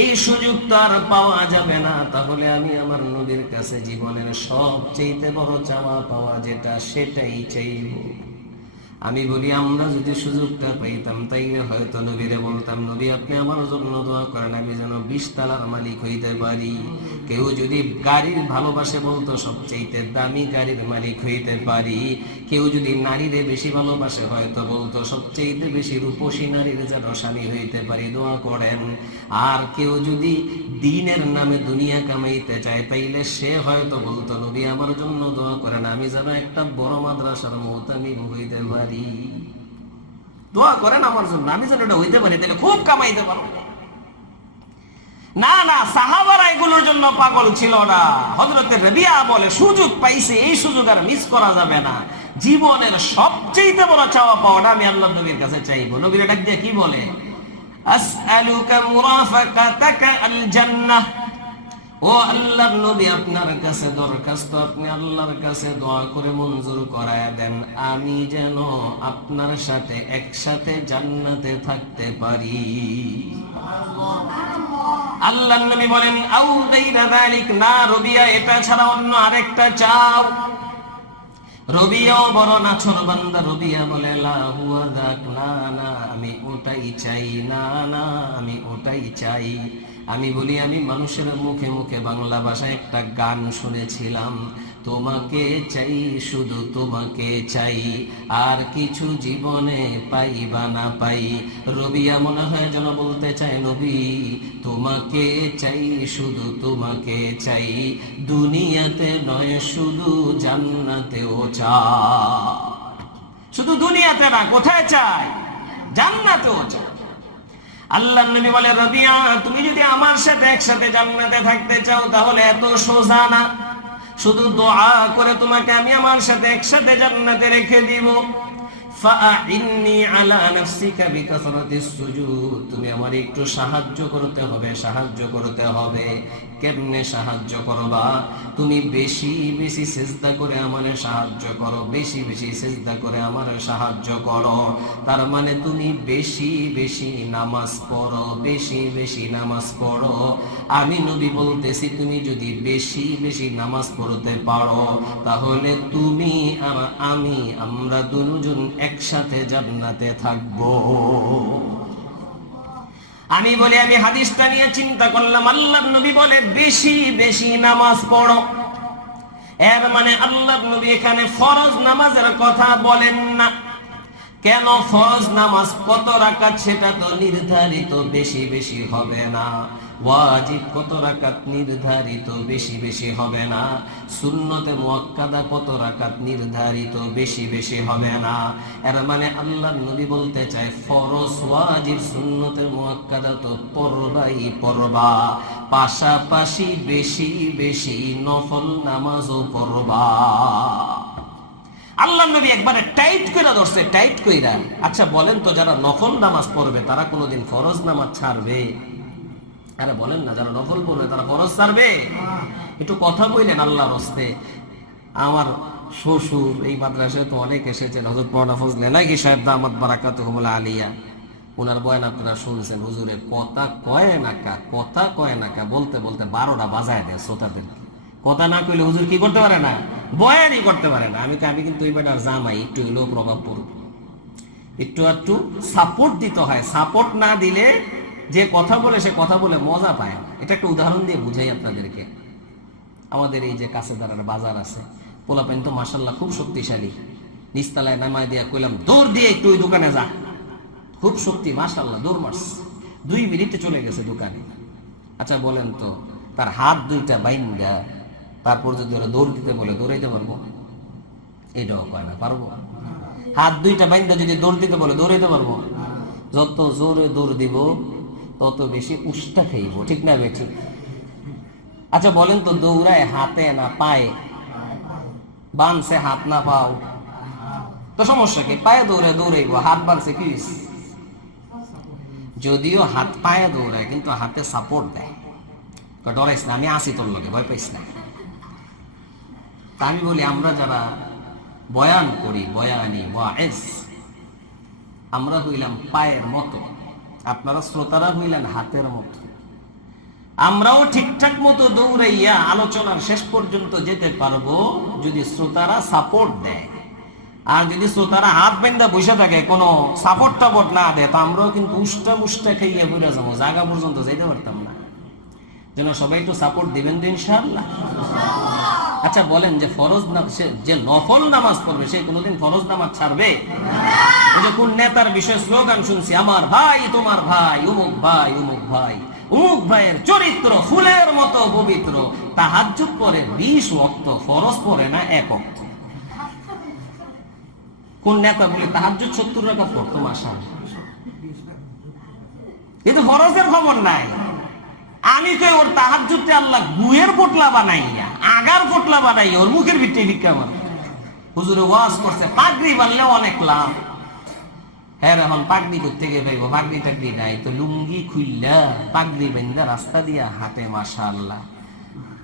এই সুযোগ তো আর পাওয়া যাবে না। তাহলে আমি আমার নবীর কাছে জীবনের সবচেয়ে বড় চাওয়া পাওয়া যেটা সেটাই চাইব। আমি বলি, আমরা যদি সুযোগটা পাইতাম তাইলে হয়তো নবীরে বলতাম, নবী আপনি আমার জন্য দোয়া করেন আমি যেন 20 তলার মালিক হইতে পারি। কেউ যদি গাড়ির ভালোবাসে বলতো সবচেয়ে দামি গাড়ির মালিক হইতে পারি। কেউ যদি নারীরে বেশি ভালোবাসে হয়তো বলতো সবচেয়ে বেশি রূপসী নারীর যেন স্বামী হইতে পারি, দোয়া করেন। আর কেউ যদি দ্বীনের নামে দুনিয়া কামাইতে চায় তাইলে সে হয়তো বলতো, নবী আমার জন্য দোয়া করেন আমি যেন একটা বড় মাদ্রাসার মুতামিম হইতে পারি। দোয়া করেন আমার জন্য আমি যেন এটা হইতে পারি, তাহলে খুব কামাইতে পারবো। না না, সাহাবারা এগুলোর জন্য পাগল ছিল না। হযরতে রবিআ বলে, সুযোগ পাইছে, এই সুযোগ আর মিস করা যাবে না। জীবনের সবচেয়ে বড় চাওয়া পাওয়াটা আমি আল্লাহর নবীর কাছে চাইবো। নবীর ডাক দিয়ে কি বলে, আসআলুকা মুরাফাকাতাকা আল জান্নাহ, ও আল্লাহর নবী আপনার কাছে দরখাস্ত, আপনি আল্লাহর কাছে দোয়া করে মঞ্জুর করায় দেন আমি যেন আপনার সাথে একসাথে জান্নাতে থাকতে পারি। আল্লাহর নবী বলেন, আউ গায়রা যালিক, না রবিআ এটা ছাড়া অন্য আরেকটা চাও। রবিআও বড় নাছর বান্দা। রবিআ বলে, লা হুয়া যাক, না না আমি ওটাই চাই, না না আমি ওটাই চাই। আমি বলি, আমি মানুষের মুখে মুখে বাংলা ভাষায় একটা গান শুনেছিলাম, তোমাকে চাই শুধু তোমাকে চাই, আর কিছু জীবনে পাই বা না পাই। রবিআ মনে হয় যেন বলতে চায়, নবী তোমাকে চাই শুধু তোমাকে চাই, দুনিয়াতে নয় শুধু জান্নাতেও চাই। শুধু দুনিয়াতে না, কোথায় চাই? জান্নাতেও চাই। আল্লাহর নবী বলে, রবিআ তুমি যদি আমার সাথে একসাথে জান্নাতে থাকতে চাও তাহলে এত সোজা না, শুধু দোয়া করে তোমাকে আমি আমার সাথে একসাথে জান্নাতে রেখে দিব। ফাআইন্নি আলা নাফসিকা বিকাসরাতিস সুজুদ, তুমি আমার একটু সাহায্য করতে হবে, সাহায্য করতে হবে। কেমনে সাহায্য করবা? তুমি বেশি বেশি সিজদা করে আমারে সাহায্য করো, বেশি বেশি সিজদা করে আমারে সাহায্য করো। তার মানে তুমি বেশি বেশি নামাজ পড়ো, বেশি বেশি নামাজ পড়ো। আমি নবী বলতেছি, তুমি যদি বেশি বেশি নামাজ পড়তে পারো তাহলে তুমি আর আমি, আমরা দুজন একসাথে জান্নাতে থাকবো। আমি বলি, আমি হাদিসটা নিয়ে চিন্তা করলাম, আল্লাহর নবী বলে বেশি বেশি নামাজ পড়ো। এর মানে আল্লাহর নবী এখানে ফরজ নামাজের কথা বলেন না। কেন? ফরজ নামাজ কত রাকাত সেটা তো নির্ধারিত বেশি বেশি হবে না। ওয়াজিব কত রাকাত নির্ধারিত বেশি বেশি হবে না। সুন্নতে মুআক্কাদা কত রাকাত নির্ধারিত বেশি বেশি হবে না। এর মানে আল্লাহর নবী বলতে চায়, ফরজ ওয়াজিব সুন্নতে মুআক্কাদা তো পড়বাই পড়বা, পাশাপাশি বেশি বেশি নফল নামাজও পড়বা। আল্লাহর নবী একবারে টাইট কইরা ধরছে, টাইট কইরা। আচ্ছা বলেন তো, যারা নফল নামাজ পড়বে তারা কোনোদিন ফরজ নামাজ ছাড়বে? আরে বলেন না, যারা নফল পড়বে তারা ফরজ ছাড়বে? একটু কথা বললেন আল্লাহর হস্তে। আমার শ্বশুর এই মাদ্রাসায় তো অনেক এসেছেন, হযরত মাওলানা ফজলে নাকি সাহেব দামাত বারাকাতুহুল আলিয়া, ওনার বয়ান আপনারা শুনছেন। হুজুরের কথা কয় নাকা বলতে বলতে 12টা বাজায় দেয় শ্রোতাদের। কথা না কইলে হুজুর কি করতে পারে না? বয়ানই করতে পারে না। আমি কিন্তু ওই বেটার জামাই, একটু হইলেও প্রভাব পড়বে, একটু সাপোর্ট দিতে হয়। সাপোর্ট না দিলে যে কথা বলে সে কথা বলে মজা পায় না। এটা একটা উদাহরণ দিয়ে বুঝাই আপনাদেরকে। আমাদের এই যে কাছে দাঁড়ার বাজার আছে, পোলাপেন তো মাশাআল্লাহ খুব শক্তিশালী। নিচতলায় নামায় দিয়া কইলাম দৌড় দিয়ে একটু ওই দোকানে যা, খুব শক্তি মাশাআল্লাহ, দৌড় মারছে, 2 মিনিটে চলে গেছে দোকানে। আচ্ছা বলেন তো, তার হাত 2টা বাইন্দা তারপর যদি ওরা দৌড় দিতে বলে দৌড়াইতে পারবো? এটাও কয় না পারবো। হাত 2টা বাইন্দা যদি দৌড় দিতে বলে দৌড়াইতে পারবো? যত জোরে দৌড় দিব তত বেশি উষ্টা খাইব, ঠিক না বেঠিক? আচ্ছা বলেন তো, দৌড়ায় হাতে না পায়ে? বানছে হাত না পাও তো সমস্যা কি? পায়ে দৌড়াইবো, হাত বানছে কি? যদিও হাত পায়ে দৌড়ায় কিন্তু হাতে সাপোর্ট দেয়, ডরাইস না, আমি আসি তোর লগে, ভয় পাইস না। তা আমি বলি, আমরা যারা বয়ান করি, বয়ানি ওয়াইজ, আমরা হইলাম পায়ের মতো, আপনারা শ্রোতারা হইলেন হাতের মতো। আমরাও ঠিকঠাক মতো দৌড়াইয়া আলোচনার শেষ পর্যন্ত যেতে পারবো যদি শ্রোতারা সাপোর্ট দেয়। আর যদি শ্রোতারা হাত বেঁধে বসে থাকে, কোনো সাপোর্ট টাপোর্ট না দেয়, তো আমরাও কিন্তু উষ্টা খাইয়া বুড়া যাবো, জায়গা পর্যন্ত যেতে পারতাম না। যেন সবাই একটু সাপোর্ট দিবেন তো ইনশাআল্লাহ। আচ্ছা বলেন, যে ফরজ না, যে নফল নামাজ পড়বে সে কোনোদিন ফরজ নামাজ ছাড়বে? ওই যে কোন নেতার বিষয়ে স্লোগান শুনছি, আমার ভাই তোমার ভাই, অমুক ভাই অমুক ভাই, অমুক ভাইয়ের চরিত্র ফুলের মতো পবিত্র, তাহাজ্জুদ পড়ে 20 ওয়াক্ত, ফরজ পড়ে না 1 ওয়াক্ত। কোন নেতা বলি তাহাজ্জুদ 70 রাকাত পড়তো মাশাআল্লাহ, কিন্তু ফরজের খবর নাই। আমি কই ওর তাহাজ্জুদে আল্লাহ গুয়ের পোটলা বানাইয়া, আগার পোটলা বানাইয়া ওর মুখের ভিতরে ভিক্ষা মারে। হুজুরে ওয়াজ করছে পাগড়ি বানলে অনেক লাভ। হ্যাঁ, এখন পাগড়ি করতে গিয়ে ভাইব, পাগড়ি টাগড়ি নাই তো লুঙ্গি খুললা পাগড়ি বেঁধে রাস্তা দিয়া হাঁটে মাশাআল্লাহ।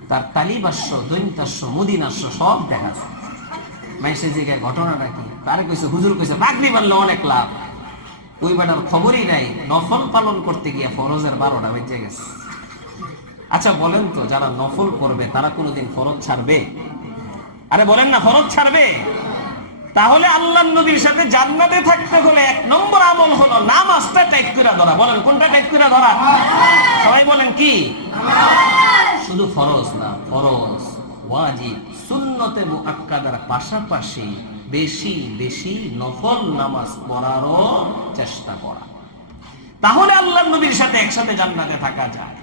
তার তালিবাস্য, দৈন্তাস্য, মুদিনাস্য সব দেখা যায়। মাইসে জায়গায় ঘটনাটা কি? তারে কইছে হুজুর কইছে পাগড়ি বানলে অনেক লাভ। ওই বেটার খবরই নাই, নফল পালন করতে গিয়ে ফরজের 12টা বেজে গেছে। আচ্ছা বলেন তো, যারা নফল করবে তারা কোনোদিন ফরজ ছাড়বে? আরে বলেন না, ফরজ ছাড়বে? তাহলে আল্লাহর নবীর সাথে জান্নাতে থাকতে হলে 1 নম্বর আমল হলো নামাজটা টাইট করে ধরা। বলেন কোনটা টাইট করে ধরা? সবাই বলেন কি? শুধু ফরজ না, ফরজ, ওয়াজিব, সুন্নতে মুআক্কাদার পাশাপাশি বেশি বেশি নফল নামাজ পড়ারও চেষ্টা করা। তাহলে আল্লাহর নবীর সাথে একসাথে জান্নাতে থাকা যায়।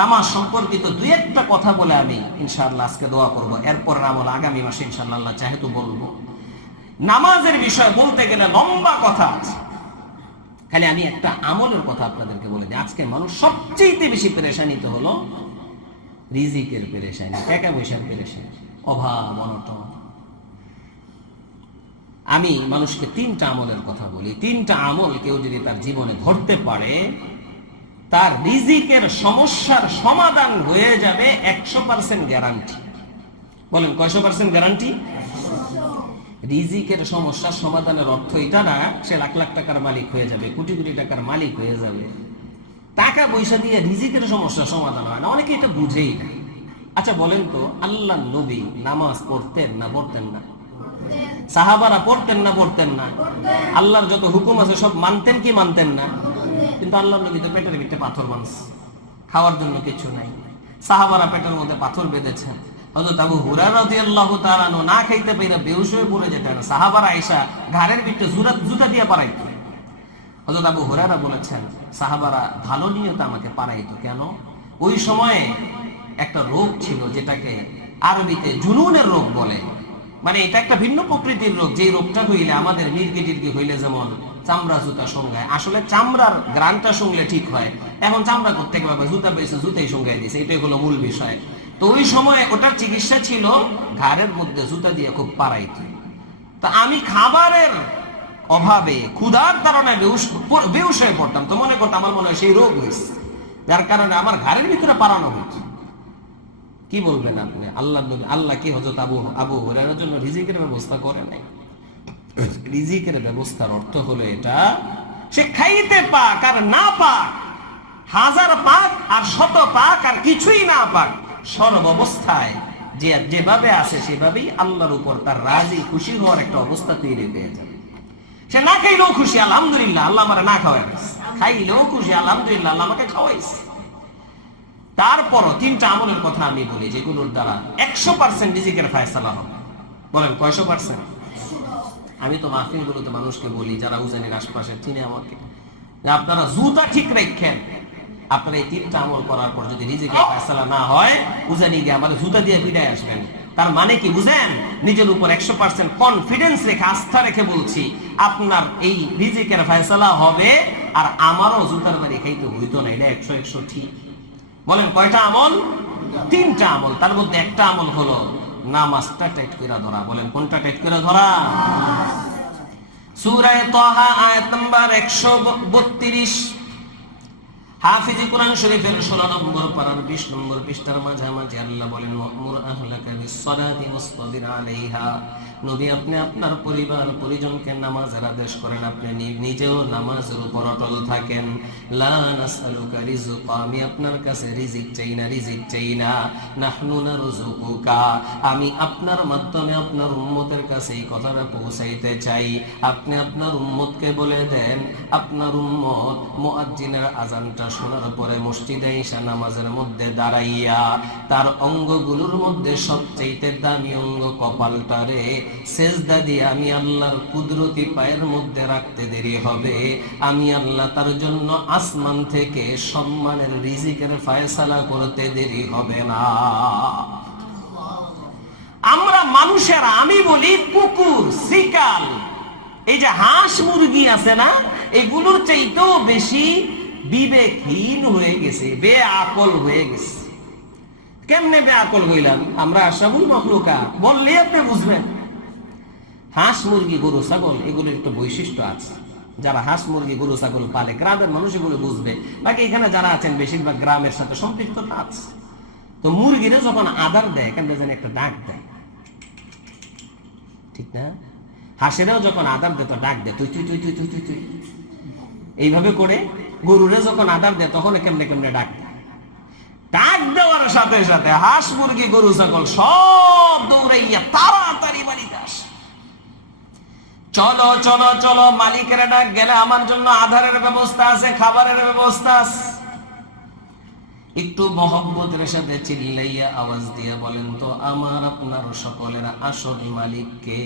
নামাজ সম্পর্কিত 2-1টা কথা বলে আমি ইনশাআল্লাহ আজকে দোয়া করব। এরপর আমল আগামী মাসে ইনশাআল্লাহ আল্লাহ চাহে তো বলবো। নামাজের বিষয় বলতে গেলে লম্বা কথা আছে, খালি আমি একটা আমলের কথা আপনাদেরকে বলে দিই। আজকে মানুষ সবচেয়ে বেশি পেরেশানিতে হলো রিজিকের পেরেশানি, টাকা পয়সার পেরেশানি, অভাব অনটন। আমি মানুষকে 3টা আমলের কথা বলি। 3টা আমল কেউ যদি তার জীবনে ধরতে পারে, তার রিজিকের সমস্যার সমাধান হয়ে যাবে 100% গ্যারান্টি। বলেন কয়শো পার্সেন্ট গ্যারান্টি? রিজিকের সমস্যার সমাধানের অর্থ এটা না সে লাখ লাখ টাকার মালিক হয়ে যাবে, কোটি কোটি টাকার মালিক হয়ে যাবে। টাকা পয়সা দিয়ে রিজিকের সমস্যার সমাধান হয় না, অনেকে এটা বুঝেই না। আচ্ছা বলেন তো, আল্লাহ নবী নামাজ পড়তেন না পড়তেন না? সাহাবারা পড়তেন না পড়তেন না? আল্লাহর যত হুকুম আছে সব মানতেন কি মানতেন না? কিন্তু আল্লাহ নবী তো পেটের ভিতরে পাথর মানছে, খাওয়ার জন্য কিছু নাই। সাহাবারা পেটের মধ্যে পাথর বেঁধেছেন। হযরত আবু হুরায়রা রাদিয়াল্লাহু তাআলা আনহু না খাইতে পেরে বেহুশ হয়ে পড়ে যেতেন। সাহাবারা আয়েশা ঘাড়ের ভিতরে জুতা দিয়ে পারাইতো। হযরত আবু হুরায়রা বলেছেন, সাহাবারা ভালো নিয়তে আমাকে পারাইতো। কেন? ওই সময়ে একটা রোগ ছিল যেটাকে আরবিতে জুনুনের রোগ বলে। মানে এটা একটা ভিন্ন প্রকৃতির রোগ, যে রোগটা হইলে আমাদের মির্গি টির্গি হইলে যেমন চামড়া জুতা সঙ্গায়, আসলে চামড়ার গ্রানটা শুনলে ঠিক হয়। এখন চামড়া করতে গেলে জুতা পেয়েছে, জুতাই সঙ্গাই দিয়েছে, এটাই হলো মূল বিষয়। তো ওই সময় ওটার চিকিৎসা ছিল ঘাড়ের মধ্যে জুতা দিয়ে খুব পারাইত। তা আমি খাবারের অভাবে ক্ষুধার কারণে বেহুশ হয়ে পড়তাম, তো মনে করতাম আমার মনে হয় সেই রোগ হয়েছে। যার কারণে আমার ঘরের ভিতরে পালানো হচ্ছে। কি বলবেন আপনি? আল্লাহ কি হযরত আবু হুরায়রার জন্য রিজিকের ব্যবস্থা করে নাই? রিজিকের ব্যবস্থার অর্থ হলো এটা, সে খাইতে পাক আর না পাক, হাজার পাক আর শত পাক আর কিছুই না পাক, সর্বাবস্থায় যে যেভাবে আছে সেভাবেই আল্লাহর উপর তার রাজি খুশি হওয়ার একটা অবস্থা তৈরি হয়ে যাবে। সে না খাইলেও খুশি, আলহামদুলিল্লাহ আল্লাহ আমারে না খাওয়াইছে, খাইলেও খুশি, আলহামদুলিল্লাহ আল্লাহ আমাকে খাওয়াইছে। তারপরও তিনটা আমলের কথা আমি বলি যেগুলোর দ্বারা 100% রিজিকের ফায়সালা হবে। বলেন কয়শো পার্সেন্ট? আমি তো মাহফিলগুলোতে মানুষকে বলি যারা উজানির আশপাশে চিনে আমাকে, যে আপনারা জুতা ঠিক রাখেন, আপনারা এই তিনটা আমল করার পর যদি রিজিকের ফায়সালা না হয়, উজানি গিয়ে আমার জুতা দিয়ে পিটায় আসবেন। তার মানে কি বুঝেন? নিজের উপর 100% কনফিডেন্স রেখে, আস্থা রেখে বলছি আপনার এই রিজিকের ফায়সালা হবে, আর আমারও জুতার বাড়ি খাইতে হইতো না। এটা 100 ঠিক। বলেন কয়টা আমল? তিনটা আমল। তার মধ্যে একটা আমল হলো নামাজটা টাইট করে ধরা। বলেন কোনটা টাইট করে ধরা? সূরা তাহা আয়াত নাম্বার 132, হাফিজি কোরআন শরীফের 16 নম্বর পারার 20 নম্বর পৃষ্ঠার মাঝামাঝি আল্লাহ বলেন, ওয়া'মুর আহলাকা বিস-সালাতি ওয়াসতাবির আলাইহা। নবী আপনি আপনার পরিবার পরিজনকে নামাজের আদেশ করেন, আপনি নিজেও নামাজের উপর অটল থাকেন। লা নাসআলুকা রিজকা, আমি আপনার কাছে রিজিক চাই না, রিজিক চাই না। নাহনু নারযুকুকা, আমি আপনার মাধ্যমে আপনার উম্মতের কাছে এই কথাটা পৌঁছাইতে চাই। আপনি আপনার উম্মতকে বলে দেন, আপনার উম্মত মুয়াজ্জিনের আযানটা শোনার পরে মসজিদে এসে নামাজের মধ্যে দাঁড়াইয়া তার অঙ্গগুলোর মধ্যে সবচেয়ে দামি অঙ্গ কপালটারে সেজদা দিয়ে আমি আল্লাহর কুদরতি পায়ের মধ্যে রাখতে দেরি হবে। আমি আল্লাহ তার জন্য আসমান থেকে সম্মানের রিজিকের ফায়সালা করতে দেরি হবে না। আমরা মানুষেরা, আমি বলি কুকুর, শিকাল, এই যে হাঁস মুরগি আছে না, এগুলোর চাইতেও বেশি বিবেকহীন হয়ে গেছে, বেআকল হয়ে গেছে। কেমনে বেআকল হইলাম আমরা? আশরাফুল মাখলুকা বললে আপনি বুঝবেন। হাঁস মুরগি গরু ছাগল এগুলোর একটু বৈশিষ্ট্য আছে। যারা হাঁস মুরগি গরু ছাগল পালে, গ্রামের মানুষ এগুলো বুঝবে। বাকি এখানে যারা আছেন বেশিরভাগ গ্রামের সাথে সম্পৃক্ততা আছে। তো মুরগিরা যখন আদার দেয়, কেন যেন একটা ডাক দেয়, ঠিক না? হাঁসেরাও যখন আদার দেয় তো ডাক দেয়, তুই তুই তুই তুই তুই তুই তুই, এইভাবে করে। গরুরে যখন আদার দেয় তখন কেমনে কেমনে ডাক দেয়। ডাক দেওয়ার সাথে সাথে হাঁস মুরগি গরু ছাগল সব দৌড়াইয়া তাড়াতাড়ি বাড়িতে আসে। চলো চলো চলো, মালিকের ডাক গেলে আমার জন্য আধারের ব্যবস্থা আছে, খাবারের ব্যবস্থা আছে। একটু মহব্বতের সাথে চিল্লাইয়া আওয়াজ দিয়ে বলেন তো, আমার আপনার সকলের আসল মালিক কে?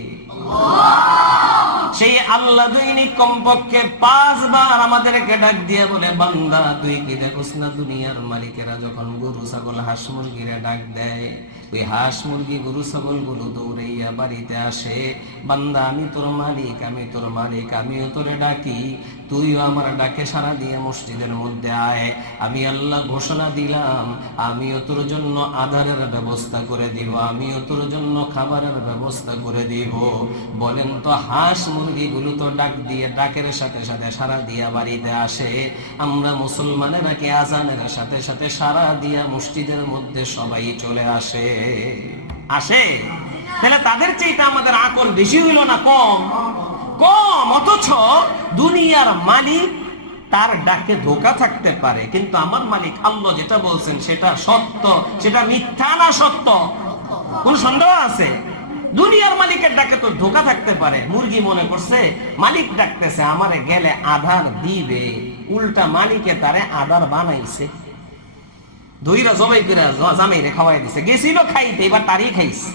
সেই আল্লাহ দৈনিক কমপক্ষে 5 বার আমাদেরকে ডাক দিয়ে বলে, বান্দা তুই কি দেখোস না দুনিয়ার মালিকেরা যখন গরু ছাগল হাঁস মুরগিরা ডাক দেয়, ওই হাঁস মুরগি গরু ছাগল গুলো দৌড়াইয়া বাড়িতে আসে। বান্দা আমি তোর মালিক, আমি তোর মালিক, আমিও তোরে ডাকি, তুইও আমার ডাকে সাড়া দিয়ে মসজিদের মধ্যে আয়। আমি আল্লাহ ঘোষণা দিলাম, আমিও তোর জন্য আধারের ব্যবস্থা করে দিব, আমিও তোর জন্য খাবারের ব্যবস্থা করে দিব। বলেন তো হাঁস মুরগিগুলো তো ডাক দিয়ে, ডাকের সাথে সাথে সাড়া দিয়া বাড়িতে আসে। আমরা মুসলমানেরা কি আজানের সাথে সাথে সাড়া দিয়া মসজিদের মধ্যে সবাই চলে আসে? আসে? তাহলে তাদের চাইতে আমাদের আকল বেশি হইল না কম? কম। অথচ দুনিয়ার মালিক, তার ডাকে ধোঁকা থাকতে পারে, কিন্তু আমার মালিক আল্লাহ যেটা বলছেন সেটা সত্য, সেটা মিথ্যা না সত্য? কোন সন্দেহ আছে? দুনিয়ার মালিকের ডাকে তো ধোঁকা থাকতে পারে। মুরগি মনে করছে মালিক ডাকতেছে, আমারে গেলে আধার দিবে, উল্টা মালিকে তারে আধার বানাইছে, দইরা জবাই করে জামাইরে খাওয়াই দিছে, গেছিল খাইতে, এবার তারই খাইছে।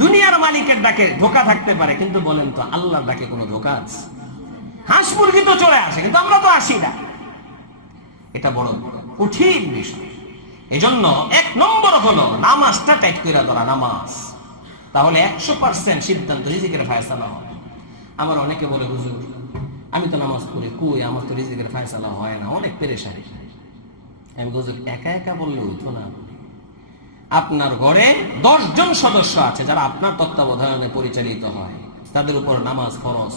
দুনিয়ার মালিকের ডাকে ধোঁকা থাকতে পারে, কিন্তু বলেন তো আল্লাহর ডাকে কোনো ধোঁকা আছে? হাঁস মুরগি তো চলে আসে, কিন্তু আমরা তো আসি না। এটা বড় কঠিন বিষয়। এজন্য 1 নম্বর হলো নামাজটা টাইট করে ধরা, নামাজ। তাহলে 100% সিদ্ধান্ত রিজিকের ফায়সালা হবে। আমার অনেকে বলে, হুজুর আমি তো নামাজ পড়ি, কই আমার তো রিজিকের ফায়সালা হয় না, অনেক পেরেশানি। আমি হুজুর একা একা বললে হইতো না। আপনার ঘরে 10 জন সদস্য আছে যারা আপনার তত্ত্বাবধানে পরিচালিত হয়, তাদের উপর নামাজ ফরজ।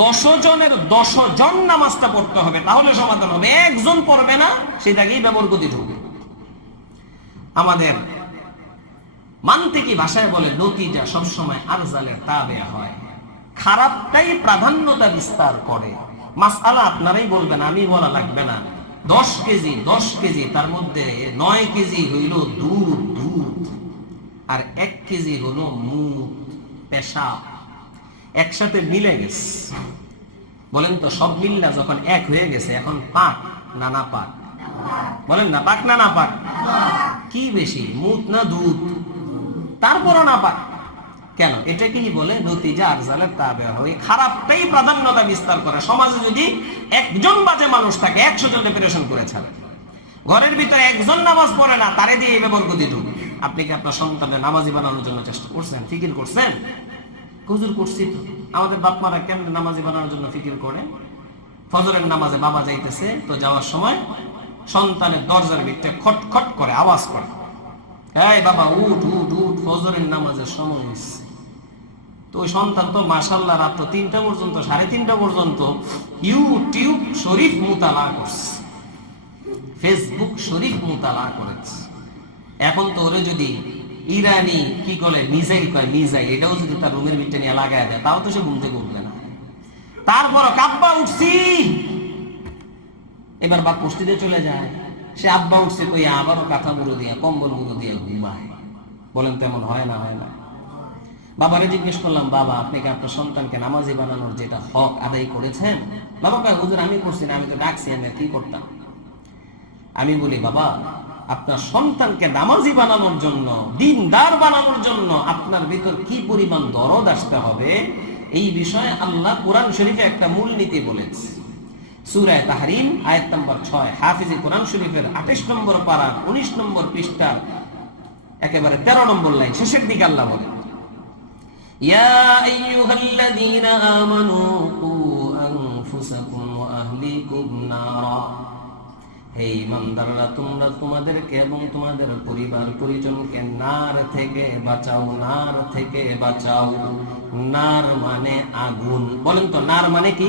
10 জনের 10 জন নামাজটা পড়তে হবে, তাহলে সমাধান হবে। একজন পড়বে না, সেটাকেই বেবরকতি ঢুকবে। আমাদের মান্তিকি ভাষায় বলে নতিজা সবসময় আরজালের তাবেয়া হয়, খারাপটাই প্রাধান্যতা বিস্তার করে। মাসআলা আপনারাই বলবেন, আমি বলা লাগবে না। 10 কেজি, তার মধ্যে 9 কেজি হইল দুধ, আর 1 কেজি হলো মুত, পেশাব, একসাথে মিলে গেছে। বলেন তো, সব মিল্লা যখন এক হয়ে গেছে, এখন পাক না না পাক? বলেন না, পাক না না পাক? কি বেশি, মুত না দুধ? তারপরও না পাক কেন? এটাকেই বলে নতিজা আরজালের তাবেয়া হয়। খারাপটাই প্রাধান্যতা বিস্তার করে। সমাজে যদি একজন বাজে মানুষ থাকে, 100 জন প্রিপারেশন করে ছাড়ে। ঘরের ভিতরে একজন নামাজ পড়ে না, তারে দিয়ে বেবরকতি ঢুকে। আপনি কি আপনার সন্তানের নামাজি বানানোর জন্য চেষ্টা করছেন, ফিকির করছেন? হুজুর করছি তো। আমাদের বাপ মারা কেমন নামাজি বানানোর জন্য ফিকির করে? ফজরের নামাজে বাবা যাইতেছে, তো যাওয়ার সময় সন্তানের দরজার ভিতরে খটখট করে আওয়াজ করে, এই বাবা উঠ উঠ উঠ, ফজরের নামাজের সময় হচ্ছে। তো ওই সন্তান তো মাশাআল্লাহ রাত 3টা পর্যন্ত, 3:30 পর্যন্ত ইউটিউব শরীফ মুতালা করছে, ফেসবুক শরীফ মুতালা করেছে। এখন তো ওরে যদি ইরানি কি বলে মিজাইল কয়, মিজাইল, এটাও যদি তার রুমের ভিতরে নিয়ে লাগায় দেয়, তাও তো সে ঘুম থেকে উঠবে না। তারপর কাব্বা উঠছি, এবার বাপ মসজিদে চলে যায়, সে আব্বা উঠছে কই আবারও কাঁথা মুড়ো দিয়া, কম্বল মুড়ো দিয়া ঘুমায়। বলেন তেমন হয় না? হয় না? বাবারে জিজ্ঞেস করলাম, বাবা আপনি কি আপনার সন্তানকে নামাজি বানানোর যেটা হক আদায় করেছেন? বাবা কয়, হুজুর আমি করছি না, আমি তো ডাকছি, আমি কি করতাম? আমি বলি, বাবা আপনার সন্তানকে নামাজি বানানোর জন্য, দিনদার বানানোর জন্য আপনার ভিতর কি পরিমাণ দরদ আসতে হবে, এই বিষয়ে আল্লাহ কোরআন শরীফে একটা মূলনীতি বলেছে। সূরা তাহরিম আয়াত নম্বর 6, হাফিজি কোরআন শরীফের 28 নম্বর পারার 19 নম্বর পৃষ্ঠার একেবারে 13 নম্বর লাইন শেষের দিকে আল্লাহ বলে, ইয়া আইয়ুহাল্লাযীনা আমানু কু আনফুসাকুম ওয়া আহলিকুম নারা, হে ঈমানদাররা তোমরা তোমাদেরকে এবং তোমাদের পরিবার পরিজনকে নার থেকে বাঁচাও, নার থেকে বাঁচাও। নার মানে আগুন। বলেন তো নার মানে কি?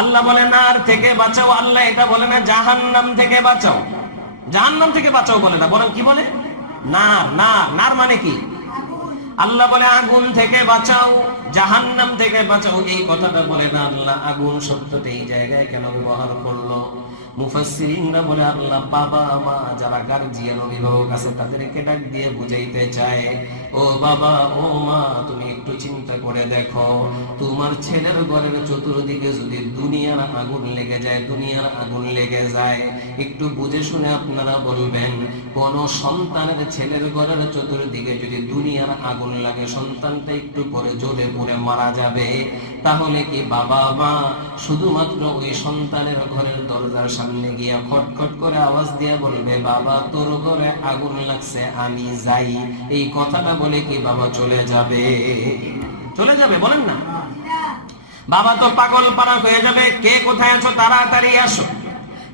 আল্লাহ বলে নার থেকে বাঁচাও, আল্লাহ এটা বলে না জাহান্নাম থেকে বাঁচাও। জাহান্নাম থেকে বাঁচাও বলে না, বলেন কি বলে? নার। নার নার মানে কি? আল্লাহ বলে আগুন থেকে বাঁচাও, জাহান্নাম থেকে বাঁচাও। এই কথাটা বলে না আল্লাহ আগুন শব্দটা এই জায়গায় কেন ব্যবহার করলো? মুফাসসিরিনরা বলে আল্লাহ বাবা মা যারা গার্জিয়ান অভিভাবক আছে তাদেরকে ডাক দিয়ে বুঝাইতে চায়, ও বাবা ও মা তুমি একটু চিন্তা করে দেখো, তোমার ছেলের ঘরের চতুর্দিকে যদি দুনিয়ার আগুন লেগে যায়, দুনিয়ার আগুন লেগে যায়, একটু বুঝে শুনে আপনারা বলবেন, কোন সন্তানের ছেলের ঘরের চতুর্দিকে যদি দুনিয়ার আগুন লাগে, সন্তানটা একটু পরে জ্বলে পুড়ে মারা যাবে, তাহলে কি বাবা মা শুধুমাত্র ওই সন্তানের ঘরের দরজার সামনে গিয়া খটখট করে আওয়াজ দিয়ে বলবে, বাবা তোর ঘরে আগুন লাগছে আমি যাই, এই কথাটা বলে কি বাবা চলে যাবে? চলে যাবে? বলেন না। বাবা তো পাগল পারা হয়ে যাবে, কে কোথায় আছো তাড়াতাড়ি আসো,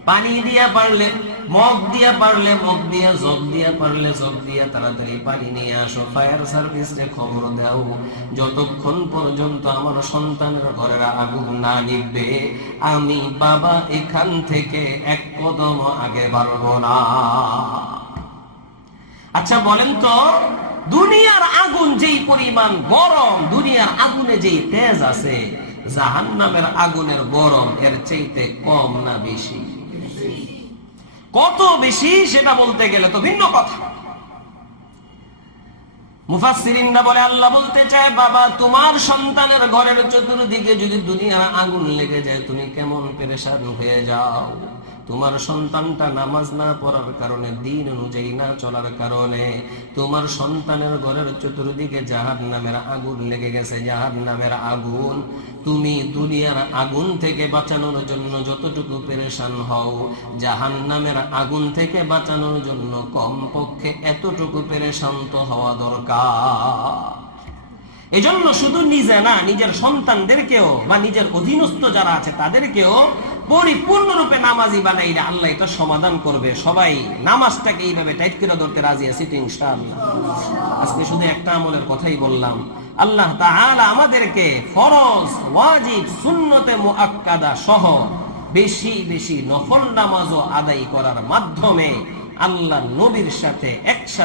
পানি দিয়া পারলে মগ দিয়া, পারলে মগ দিয়া, জগ দিয়া পারলে জগ দিয়া, তাড়াতাড়ি পানি নিয়ে আসো, ফায়ার সার্ভিসে খবর দাও, যতক্ষণ পর্যন্ত আমার সন্তানের ঘরের আগুন না নিভবে আমি বাবা এখান থেকে এক কদম আগে বাড়বো না। আচ্ছা বলেন তো, দুনিয়ার আগুন যেই পরিমাণ গরম, দুনিয়ার আগুনে যেই তেজ আছে, জাহান্নামের আগুনের গরম এর চাইতে কম না বেশি? কত বেশি সেটা বলতে গেলে তো ভিন্ন কথা। মুফাসসিরিনরা বলে আল্লাহ বলতে চায়, বাবা তোমার সন্তানের ঘরের চতুর্দিকে যদি দুনিয়ার আগুন লেগে যায় তুমি কেমন পেরেশান হয়ে যাও। তোমার সন্তানটা নামাজ না পড়ার কারণে, দিন অনুযায়ী না চলার কারণে তোমার সন্তানের ঘরের চতুর্দিকে জাহান্নামের আগুন লেগে গেছে, জাহান্নামের আগুন। তুমি দুনিয়ার আগুন থেকে বাঁচানোর জন্য যতটুকু পেরেশান হও, জাহান্নামের আগুন থেকে বাঁচানোর জন্য কমপক্ষে এতটুকু পেরেশান তো হওয়া দরকার। এজন্য শুধু নিজে না, নিজের সন্তানদেরকেও বা নিজের অধীনস্থ যারা আছে তাদেরকেও পরিপূর্ণরূপে নামাজি বানাইলে আল্লাহ এটা সমাধান করবে। সবাই নামাজটাকে এইভাবে টাইট করে ধরতে রাজি আছি তো ইনশাআল্লাহ। আজকে শুধু একটা আমলের কথাই বললাম, আল্লাহ তাআলা আমাদেরকে ফরজ, ওয়াজিব, সুন্নতে মুআক্কাদা সহ বেশি বেশি নফল নামাজও আদায় করার মাধ্যমে আল্লাহ নবীর সাথে একসাথে